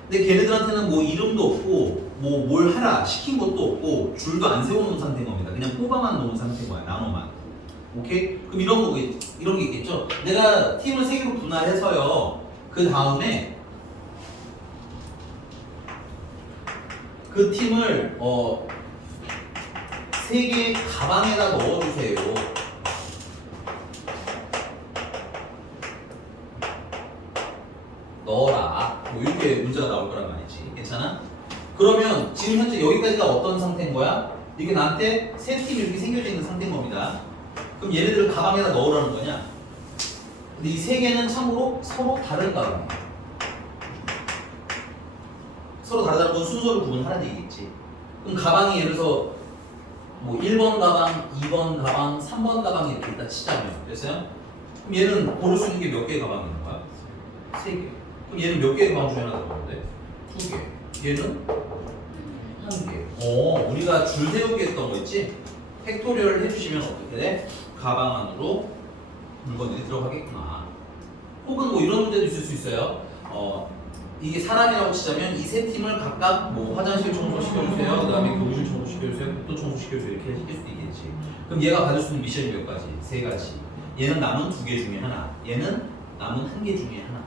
근데 걔네들한테는 뭐 이름도 없고 뭐 뭘 하라 시킨 것도 없고 줄도 안 세워놓은 상태인 겁니다. 그냥 뽑아만 놓은 상태인 거야. 나눠만. 오케이? 그럼 이런 게 있겠죠. 내가 팀을 3개로 분할해서요. 그 다음에 그 팀을 3개의 가방에다 넣어주세요. 넣어라. 뭐 이렇게 문제가 나올 거란 말이지. 괜찮아? 그러면 지금 현재 여기까지가 어떤 상태인 거야? 이게 나한테 3팀이 이렇게 생겨져 있는 상태인 겁니다. 그럼 얘네들을 가방에다 넣으라는 거냐? 근데 이 3개는 참고로 서로 다른 가방이에요. 서로 다르다는 건 순서를 구분하라는 얘기겠지. 그럼 가방이 예를 들어서 뭐 1번 가방, 2번 가방, 3번 가방 이렇게 일단 치자면 됐어요? 그럼 얘는 고를 수 있는 게 몇 개의 가방이 있는 거야? 3개. 그럼 얘는 몇 개의 가방 중에 하나 들어가는데? 2개. 얘는 1개. 우리가 줄 세우기 했던 거 있지? 팩토리얼을 해주시면 어떻게 돼? 가방 안으로 물건들이 들어가겠구나. 혹은 뭐 이런 문제도 있을 수 있어요. 이게 사람이라고 치자면 이 3팀을 각각 뭐 화장실 청소 시켜주세요. 그 다음에 교실 청소 시켜주세요. 국도 청소 시켜주세요. 이렇게 시킬 수도 있겠지. 그럼 얘가 받을 수 있는 미션이 몇 가지? 3가지. 얘는 남은 2개 중에 하나. 얘는 남은 1개 중에 하나.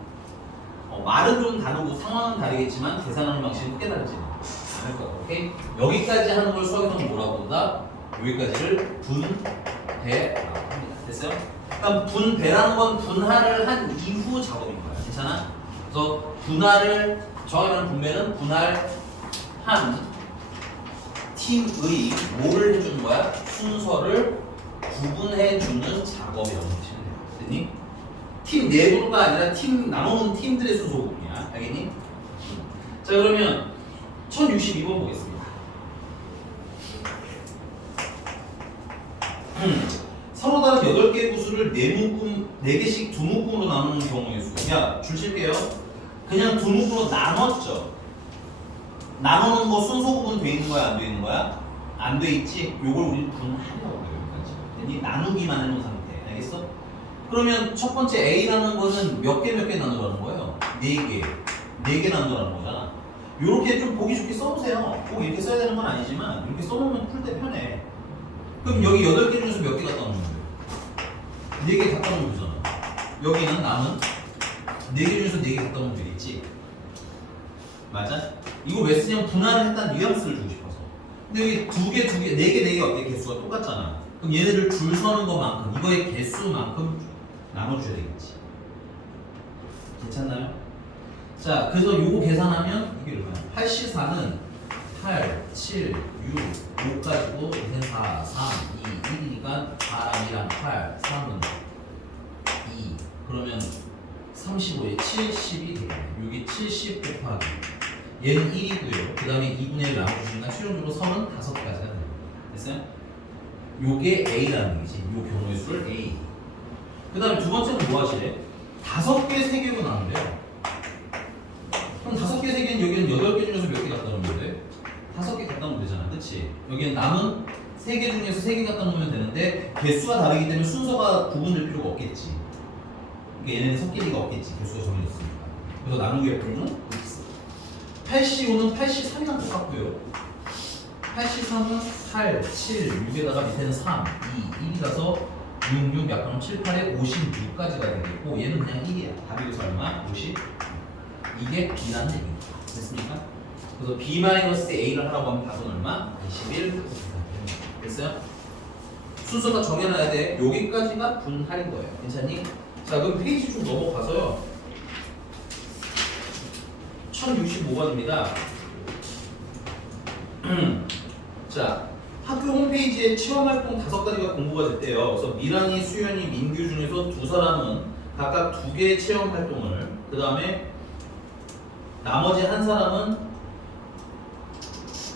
말은 좀 다르고 상황은 다르겠지만 계산하는 방식은 크게 다르지는 않을 거야. 오케이? 여기까지 하는 걸 수학에서는 뭐라고 본다? 여기까지를 분배라고 합니다. 됐어요? 그러니까 분배라는 건 분할을 한 이후 작업인 거야. 괜찮아? 그래서 분할을 정확히 말하면 분배는 분할한 팀의 뭐를 해주는 거야? 순서를 구분해주는 작업이라고 보시면 돼요. 됐니? 팀 내부가 아니라 팀 나눠놓은 팀들의 순서 구분이야. 알겠니? 자, 그러면 1062번 보겠습니다. 서로 다른 8개의 구수를 4개씩 두 묶음으로 나누는 경우의 수. 야, 줄 칠게요. 그냥 두 묶음으로 나눴죠. 나누는 거 순서 구분 돼 있는 거야, 안 돼 있는 거야? 안 돼 있지? 요걸 우리는 분할이라고 해요. 여기까지. 됐니? 나누기만 해놓은 상태. 알겠어? 그러면 첫 번째 A라는 거는 몇 개 나누라는 거예요? 4개. 4개 나누라는 거잖아. 요렇게 좀 보기 좋게 써보세요. 꼭 이렇게 써야 되는 건 아니지만 이렇게 써놓으면 풀 때 편해. 그럼 여기 8개 중에서 몇 개 갖다 놓으면 돼요? 4개 갖다 놓으면 되잖아. 여기는 남은 4개 중에서 4개 갖다 놓으면 되겠지. 맞아? 이거 왜 쓰냐면 분할을 했다는 뉘앙스를 주고 싶어서. 근데 여기 4개, 4개 어때? 개수가 똑같잖아. 그럼 얘네들 줄 서는 것만큼, 이거의 개수만큼 나눠줘야 되겠지. 괜찮나요? 자, 그래서 요거 계산하면 이게 얼마야? 84는 8, 7, 6, 5 가지고 4, 3, 2, 1이니까 4랑 2랑 8, 3은 2. 그러면 35에 70이 되겠네. 여기 70 곱하기 얘는 1이고요. 그 다음에 2분의 1 나눠주니까 최종적으로 35가지가 돼요. 됐어요? 요게 A라는 얘기지. 요 경우의 수를 A. 그 다음에 두 번째는 뭐 하시래? 5개, 3개로 나눈대요. 그럼 5개, 3개는 여기는 8개 중에서 몇 개 갖다 놓으면 돼? 5개 갖다 놓으면 되잖아. 그치? 여기는 남은 3개 중에서 3개 갖다 놓으면 되는데 개수가 다르기 때문에 순서가 구분될 필요가 없겠지. 그러니까 얘네는 섞일 리가 없겠지. 개수가 정해졌으니까. 그래서 나누기의 부분은 X. 85는 83이랑 똑같고요. 83은 8, 7, 6에다가 밑에는 3, 2, 1이라서 6, 6 약하면 7, 8에 56까지가 되겠고 얘는 그냥 1이야. 답이 그래서 얼마? 50. 이게 B라는 얘기입니다. 됐습니까? 그래서 B-A를 하라고 하면 답은 얼마? 21. 됐어요? 순서가 정해놔야 돼. 여기까지가 분할인 거예요. 괜찮니? 자, 그럼 페이지 좀 넘어가서요. 1065번입니다. 자, 학교 홈페이지에 체험활동 5가지가 공부가 됐대요. 그래서 미란이, 수연이, 민규 중에서 두 사람은 각각 2개의 체험활동을, 그 다음에 나머지 한 사람은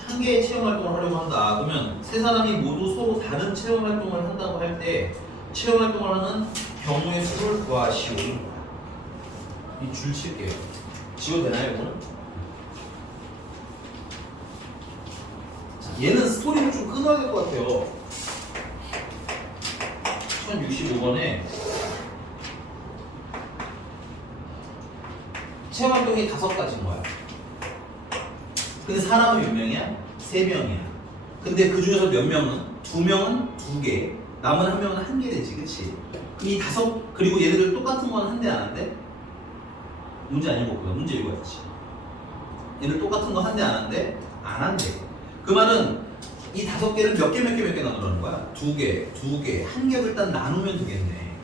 1개의 체험활동을 하려고 한다. 그러면 세 사람이 모두 서로 다른 체험활동을 한다고 할 때 체험활동을 하는 경우의 수를 구하시오. 이 줄 칠게요. 지워도 되나요, 이거는? 자, 얘는 스토리를 좀 끊어야 될 것 같아요. 1065번에 체험활동이 5가지인 거야. 근데 사람은 몇 명이야? 3명이야. 근데 그 중에서 몇 명은? 2명은 2개, 남은 1명은 1개 되지, 그치? 그럼 이 5, 그리고 얘네들 똑같은 건 한대 안 한대? 문제 아니고 그거 문제 이거였지. 얘들 똑같은 거 한대 안 한대? 안 한대. 그 말은 이 5개를 몇 개 나누라는 거야? 2개, 1개를 일단 나누면 되겠네.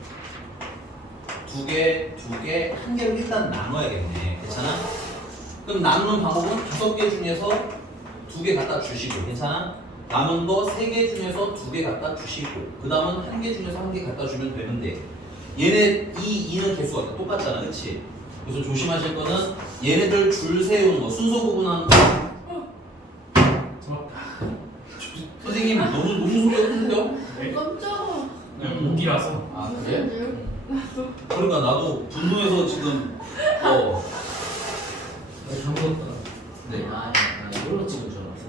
2개, 1개를 일단 나눠야겠네. 괜찮아? 그럼 나누는 방법은 5개 중에서 2개 갖다 주시고, 괜찮아? 남은 거 3개 중에서 2개 갖다 주시고, 그 다음은 1개 중에서 1개 갖다 주면 되는데, 얘네 2는 개수가 똑같잖아, 그치? 그래서 조심하실 거는 얘네들 줄 세우는 거, 순서 구분하는 거. 선생님 너무 소리가 큰데요? 네? 깜짝아. 목이라서. 아 그래? 그러니까 나도 분노해서 지금 잘못했다. 네. 이걸로 찍은 줄 알았어.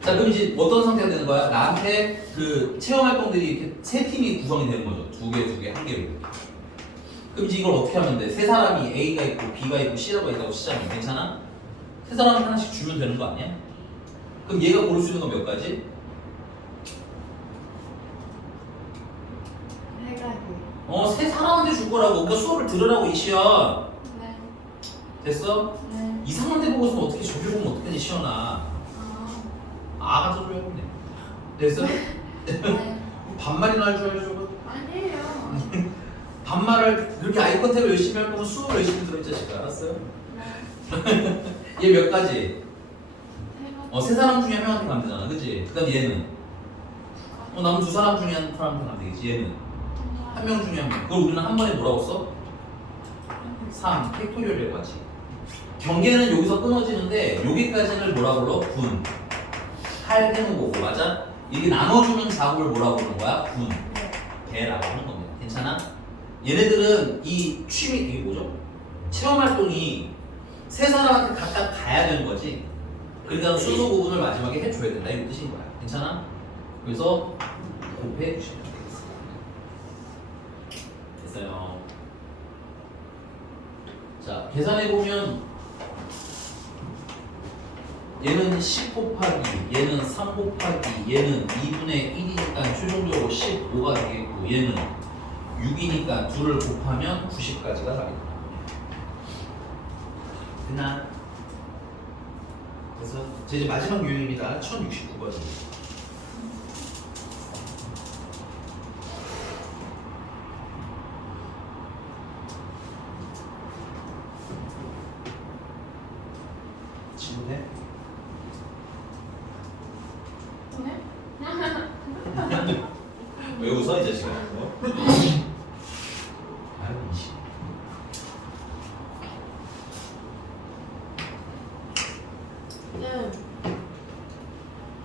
자 그럼 이제 어떤 상태가 되는 거야? 나한테 그 체험 활동들이 이렇게 3팀이 구성이 되는 거죠. 2개, 1개로. 그럼 이제 이걸 어떻게 하면 돼? 3사람이 A가 있고 B가 있고 C라고 있다고 치자면 괜찮아? 3사람한테 하나씩 주면 되는 거 아니야? 그럼 얘가 고를 수 있는 건 몇 가지? 3가지. 3사람한테 줄 거라고. 그러니까 수업을 들으라고 이시연. 네. 됐어? 네. 이상한 데 보고 있으면 어떻게 저기 보면 어떡하니 시연아. 아가 써줘야겠네. 됐어? 네. 반말이나 할 줄 알죠? 아니에요. 반말을 그렇게 아이 컨택을 열심히 할 거면 수업을 열심히 들어 이 자식아. 알았어요? 얘 몇 가지? 3사람 중에 한 명한테 가면 되잖아. 그치? 그 다음 얘는? 남은 2사람 중에 한 사람한테 가면 되겠지. 얘는? 1명 중에 1명. 그걸 우리는 한 번에 뭐라고 써? 3. 팩토리얼이라고 하지. 경계는 여기서 끊어지는데 여기까지를 뭐라 불러? 분. 할 해놓은 거고. 맞아? 이게 나눠주는 작업을 뭐라고 부르는 거야? 분. 배라고 하는 겁니다. 괜찮아? 얘네들은 이 취미, 이게 뭐죠? 체험활동이 3사람한테 각각 가야 되는 거지. 그러니까 순서 구분을 마지막에 해줘야 된다. 이런 뜻인 거야. 괜찮아? 그래서 곱해 주시면 되겠습니다. 됐어요. 자, 계산해보면 얘는 10 곱하기, 얘는 3 곱하기, 얘는 2분의 1이니까 최종적으로 15가 되겠고, 얘는 6이니까 2를 곱하면 90까지가 답이다. 됐나? 그래서 제 이제 마지막 유형입니다. 1069번. 친구네? 보내? 왜 웃어 이 자식아? 아유 이씨. 네.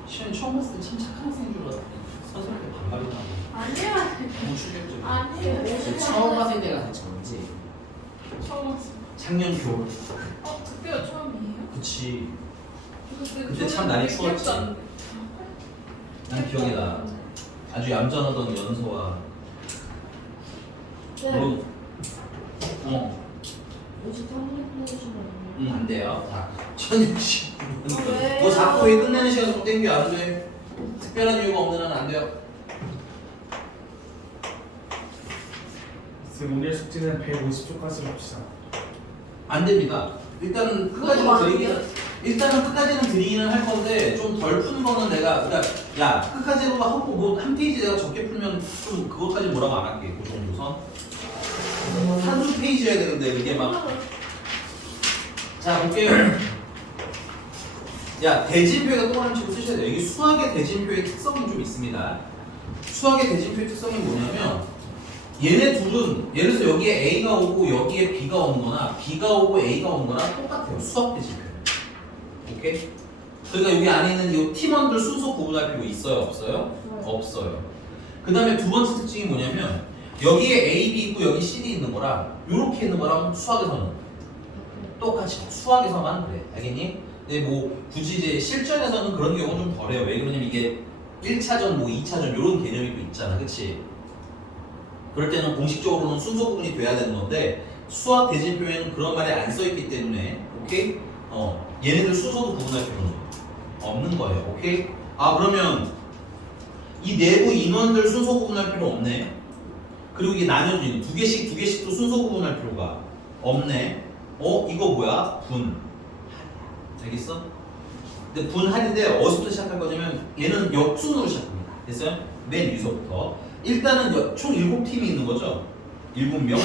시현이 처음 봤을 때 참 착한 학생인 줄 알았더니 선생님께 반말이 나고 아니야. 너무 충격적이야. 아니에요. 처음 학생 때가 같이 오지. 처음 왔어. 작년 겨울. 그때가 처음이에요? 그치. 그때 참 날이 추웠지. 기억도 안 나. 난 기억이 나. 아주 얌전하던 연서와 네. 너, 오직 한 번에 끝내주시면 안 돼요. 자, 1060. 왜요? 너 자꾸 왜 끝내는 시간 좀 땡겨 안 돼. 특별한 이유가 없는 한은 안 돼요. 쌤 오늘 숙제는 150초까지 합시다. 안 됩니다. 일단은 끝까지는 일단은 끝까지는 드리기는 할 건데 좀 덜 푸는 거는 내가 그러니까 야 끝까지로 하고 뭐 한 페이지 내가 적게 풀면 좀 그것까지 뭐라고 안 할게. 그 정도 선. 한두 페이지여야 되는데 이게 막. 자 볼게요. 야 대진표에다 동그라미 치고 쓰셔야 돼요. 여기 수학의 대진표의 특성이 좀 있습니다. 수학의 대진표의 특성이 뭐냐면 얘네 둘은 예를 들어서 여기에 A가 오고 여기에 B가 오는 거나 B가 오고 A가 오는 거나 똑같아요. 수학 대진표. 오케이? 그러니까 여기 안에 있는 이 팀원들 순서 구분할 필요 있어요? 없어요? 없어요. 그 다음에 두 번째 특징이 뭐냐면 여기에 A, B 있고 여기 C, D 있는 거랑 이렇게 있는 거랑 수학에서는 똑같이 수학에서만 그래. 알겠니? 근데 뭐 굳이 이제 실전에서는 그런 경우가 좀 덜해요. 왜 그러냐면 이게 1차전 뭐 2차전 이런 개념이 또 있잖아. 그치? 그럴 때는 공식적으로는 순서 구분이 돼야 되는 건데 수학 대진표에는 그런 말이 안 써있기 때문에 오케이? 얘네들 순서도 구분할 필요는 없는 거예요. 오케이? 아 그러면 이 내부 인원들 순서 구분할 필요 없네. 그리고 이게 나뉘어져 있는 두 개씩도 순서 구분할 필요가 없네. 이거 뭐야? 분. 알겠어? 근데 분할인데 어디서부터 시작할 거냐면 얘는 역순으로 시작합니다. 됐어요? 맨 위서부터. 일단은 총 7팀이 있는 거죠? 7명?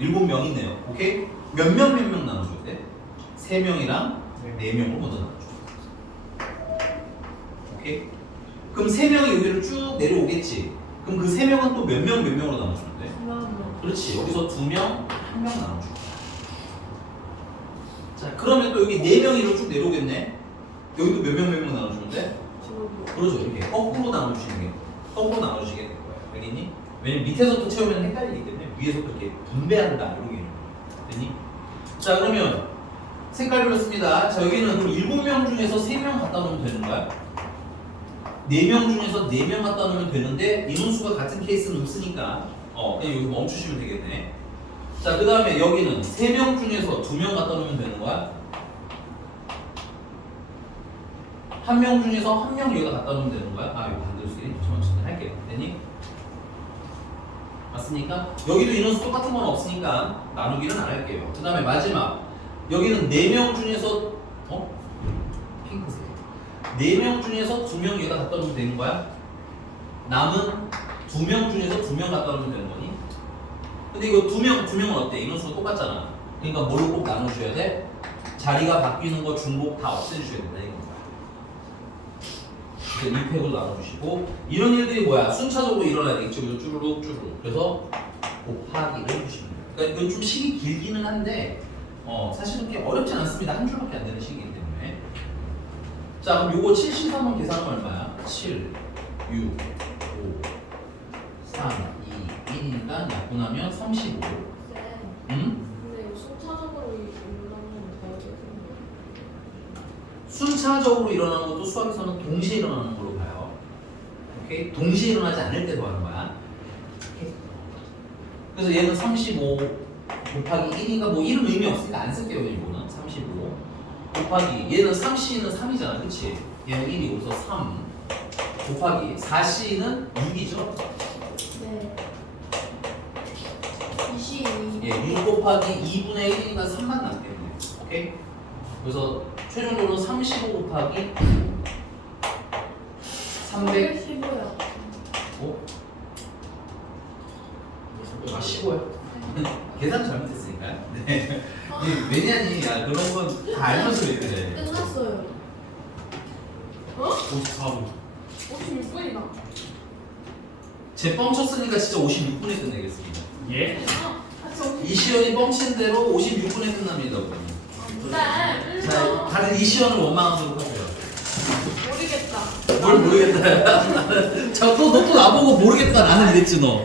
7명 있네요. 오케이? 몇 명 나눠줘야 돼? 3명이랑 4명을 먼저 나눠줘. 오케이? 그럼 3명이 여기를 쭉 내려오겠지? 그럼 그 3명은 또 몇 명으로 나눠주면 돼? 그렇지. 여기서 2명, 1명 나눠줘. 자, 그러면 또 여기 4명이 쭉 내려오겠네? 여기도 몇 명 나눠주면 돼? 그러죠. 이렇게 거꾸로 나눠주시는 게 거꾸로 나눠주시게 될 거예요. 알겠니? 왜냐면 밑에서부터 채우면 헷갈리기 때문에 위에서부터 이렇게 분배한다. 이렇게 됐니? 자, 그러면 색깔별로 씁니다. 자, 여기는 그럼 7명 중에서 3명 갖다 놓으면 되는 거야? 4명 중에서 4명 갖다 놓으면 되는데 인원수가 같은 케이스는 없으니까 그냥 여기 멈추시면 되겠네. 자, 그 다음에 여기는 3명 중에서 2명 갖다 놓으면 되는 거야? 1명 중에서 1명 여기다 갖다 놓으면 되는 거야? 이거 반대로 쓰기 잠시만 할게요. 됐니? 맞습니까? 여기도 인원수 똑같은 건 없으니까 나누기는 안 할게요. 그 다음에 마지막 여기는 4명 중에서 핑크색 4명 중에서 2명 여기다 갖다 놓으면 되는 거야? 남은 2명 중에서 2명 갖다 놓으면 되는 거니? 근데 이거 2명은 어때? 인원수가 똑같잖아. 그러니까 뭘로 꼭 나눠줘야 돼? 자리가 바뀌는 거 중복 다 없애주셔야 된다 이거. 그래서 1팩으로 나눠주시고 이런 일들이 뭐야? 순차적으로 일어나야 되겠죠. 쭈루룩. 그래서 곱하기를 해주시면 돼요. 그러니까 이건 좀 식이 길기는 한데 사실은 그렇게 어렵진 않습니다. 한 줄밖에 안 되는 식이기 때문에. 자, 그럼 요거 73번 계산은 얼마야? 7, 6, 5, 3, 2, 1이니까 약분하면 35. 응? 근데 이거 순차적으로 일어나는 거 순차적으로 일어나는 것도 수학에서는 동시에 일어나는 걸로 봐요. 오케이? 동시에 일어나지 않을 때도 하는 거야. 오케이? 그래서 얘는 35 곱하기 1이니까 뭐 1은 의미 없으니까 안 쓸게요. 이거는 35 곱하기 얘는 3C는 3이잖아. 그치? 얘는 1이고 그래서 3 곱하기 4C는 6이죠. 네. 예, 6 곱하기 2분의 1이니까 3만 남겠네. 오케이? 그래서 최종적으로 35 곱하기 300 15요. 어? 아 15요? 계산 잘못했으니까요. 네. 왜냐니? 야 그런 건 다 알면서 왜 그래? 끝났어요. 54분. 56분이다. 제 뻥쳤으니까 진짜 56분에 끝내겠습니다. 예? 이 시연이 뻥친 대로 56분에 끝납니다. 네. 자, 다들 이 시연을 원망하도록 하세요. 모르겠다. 뭘 모르겠다. 자, 너 또 나보고 모르겠다 나는 이랬지 너.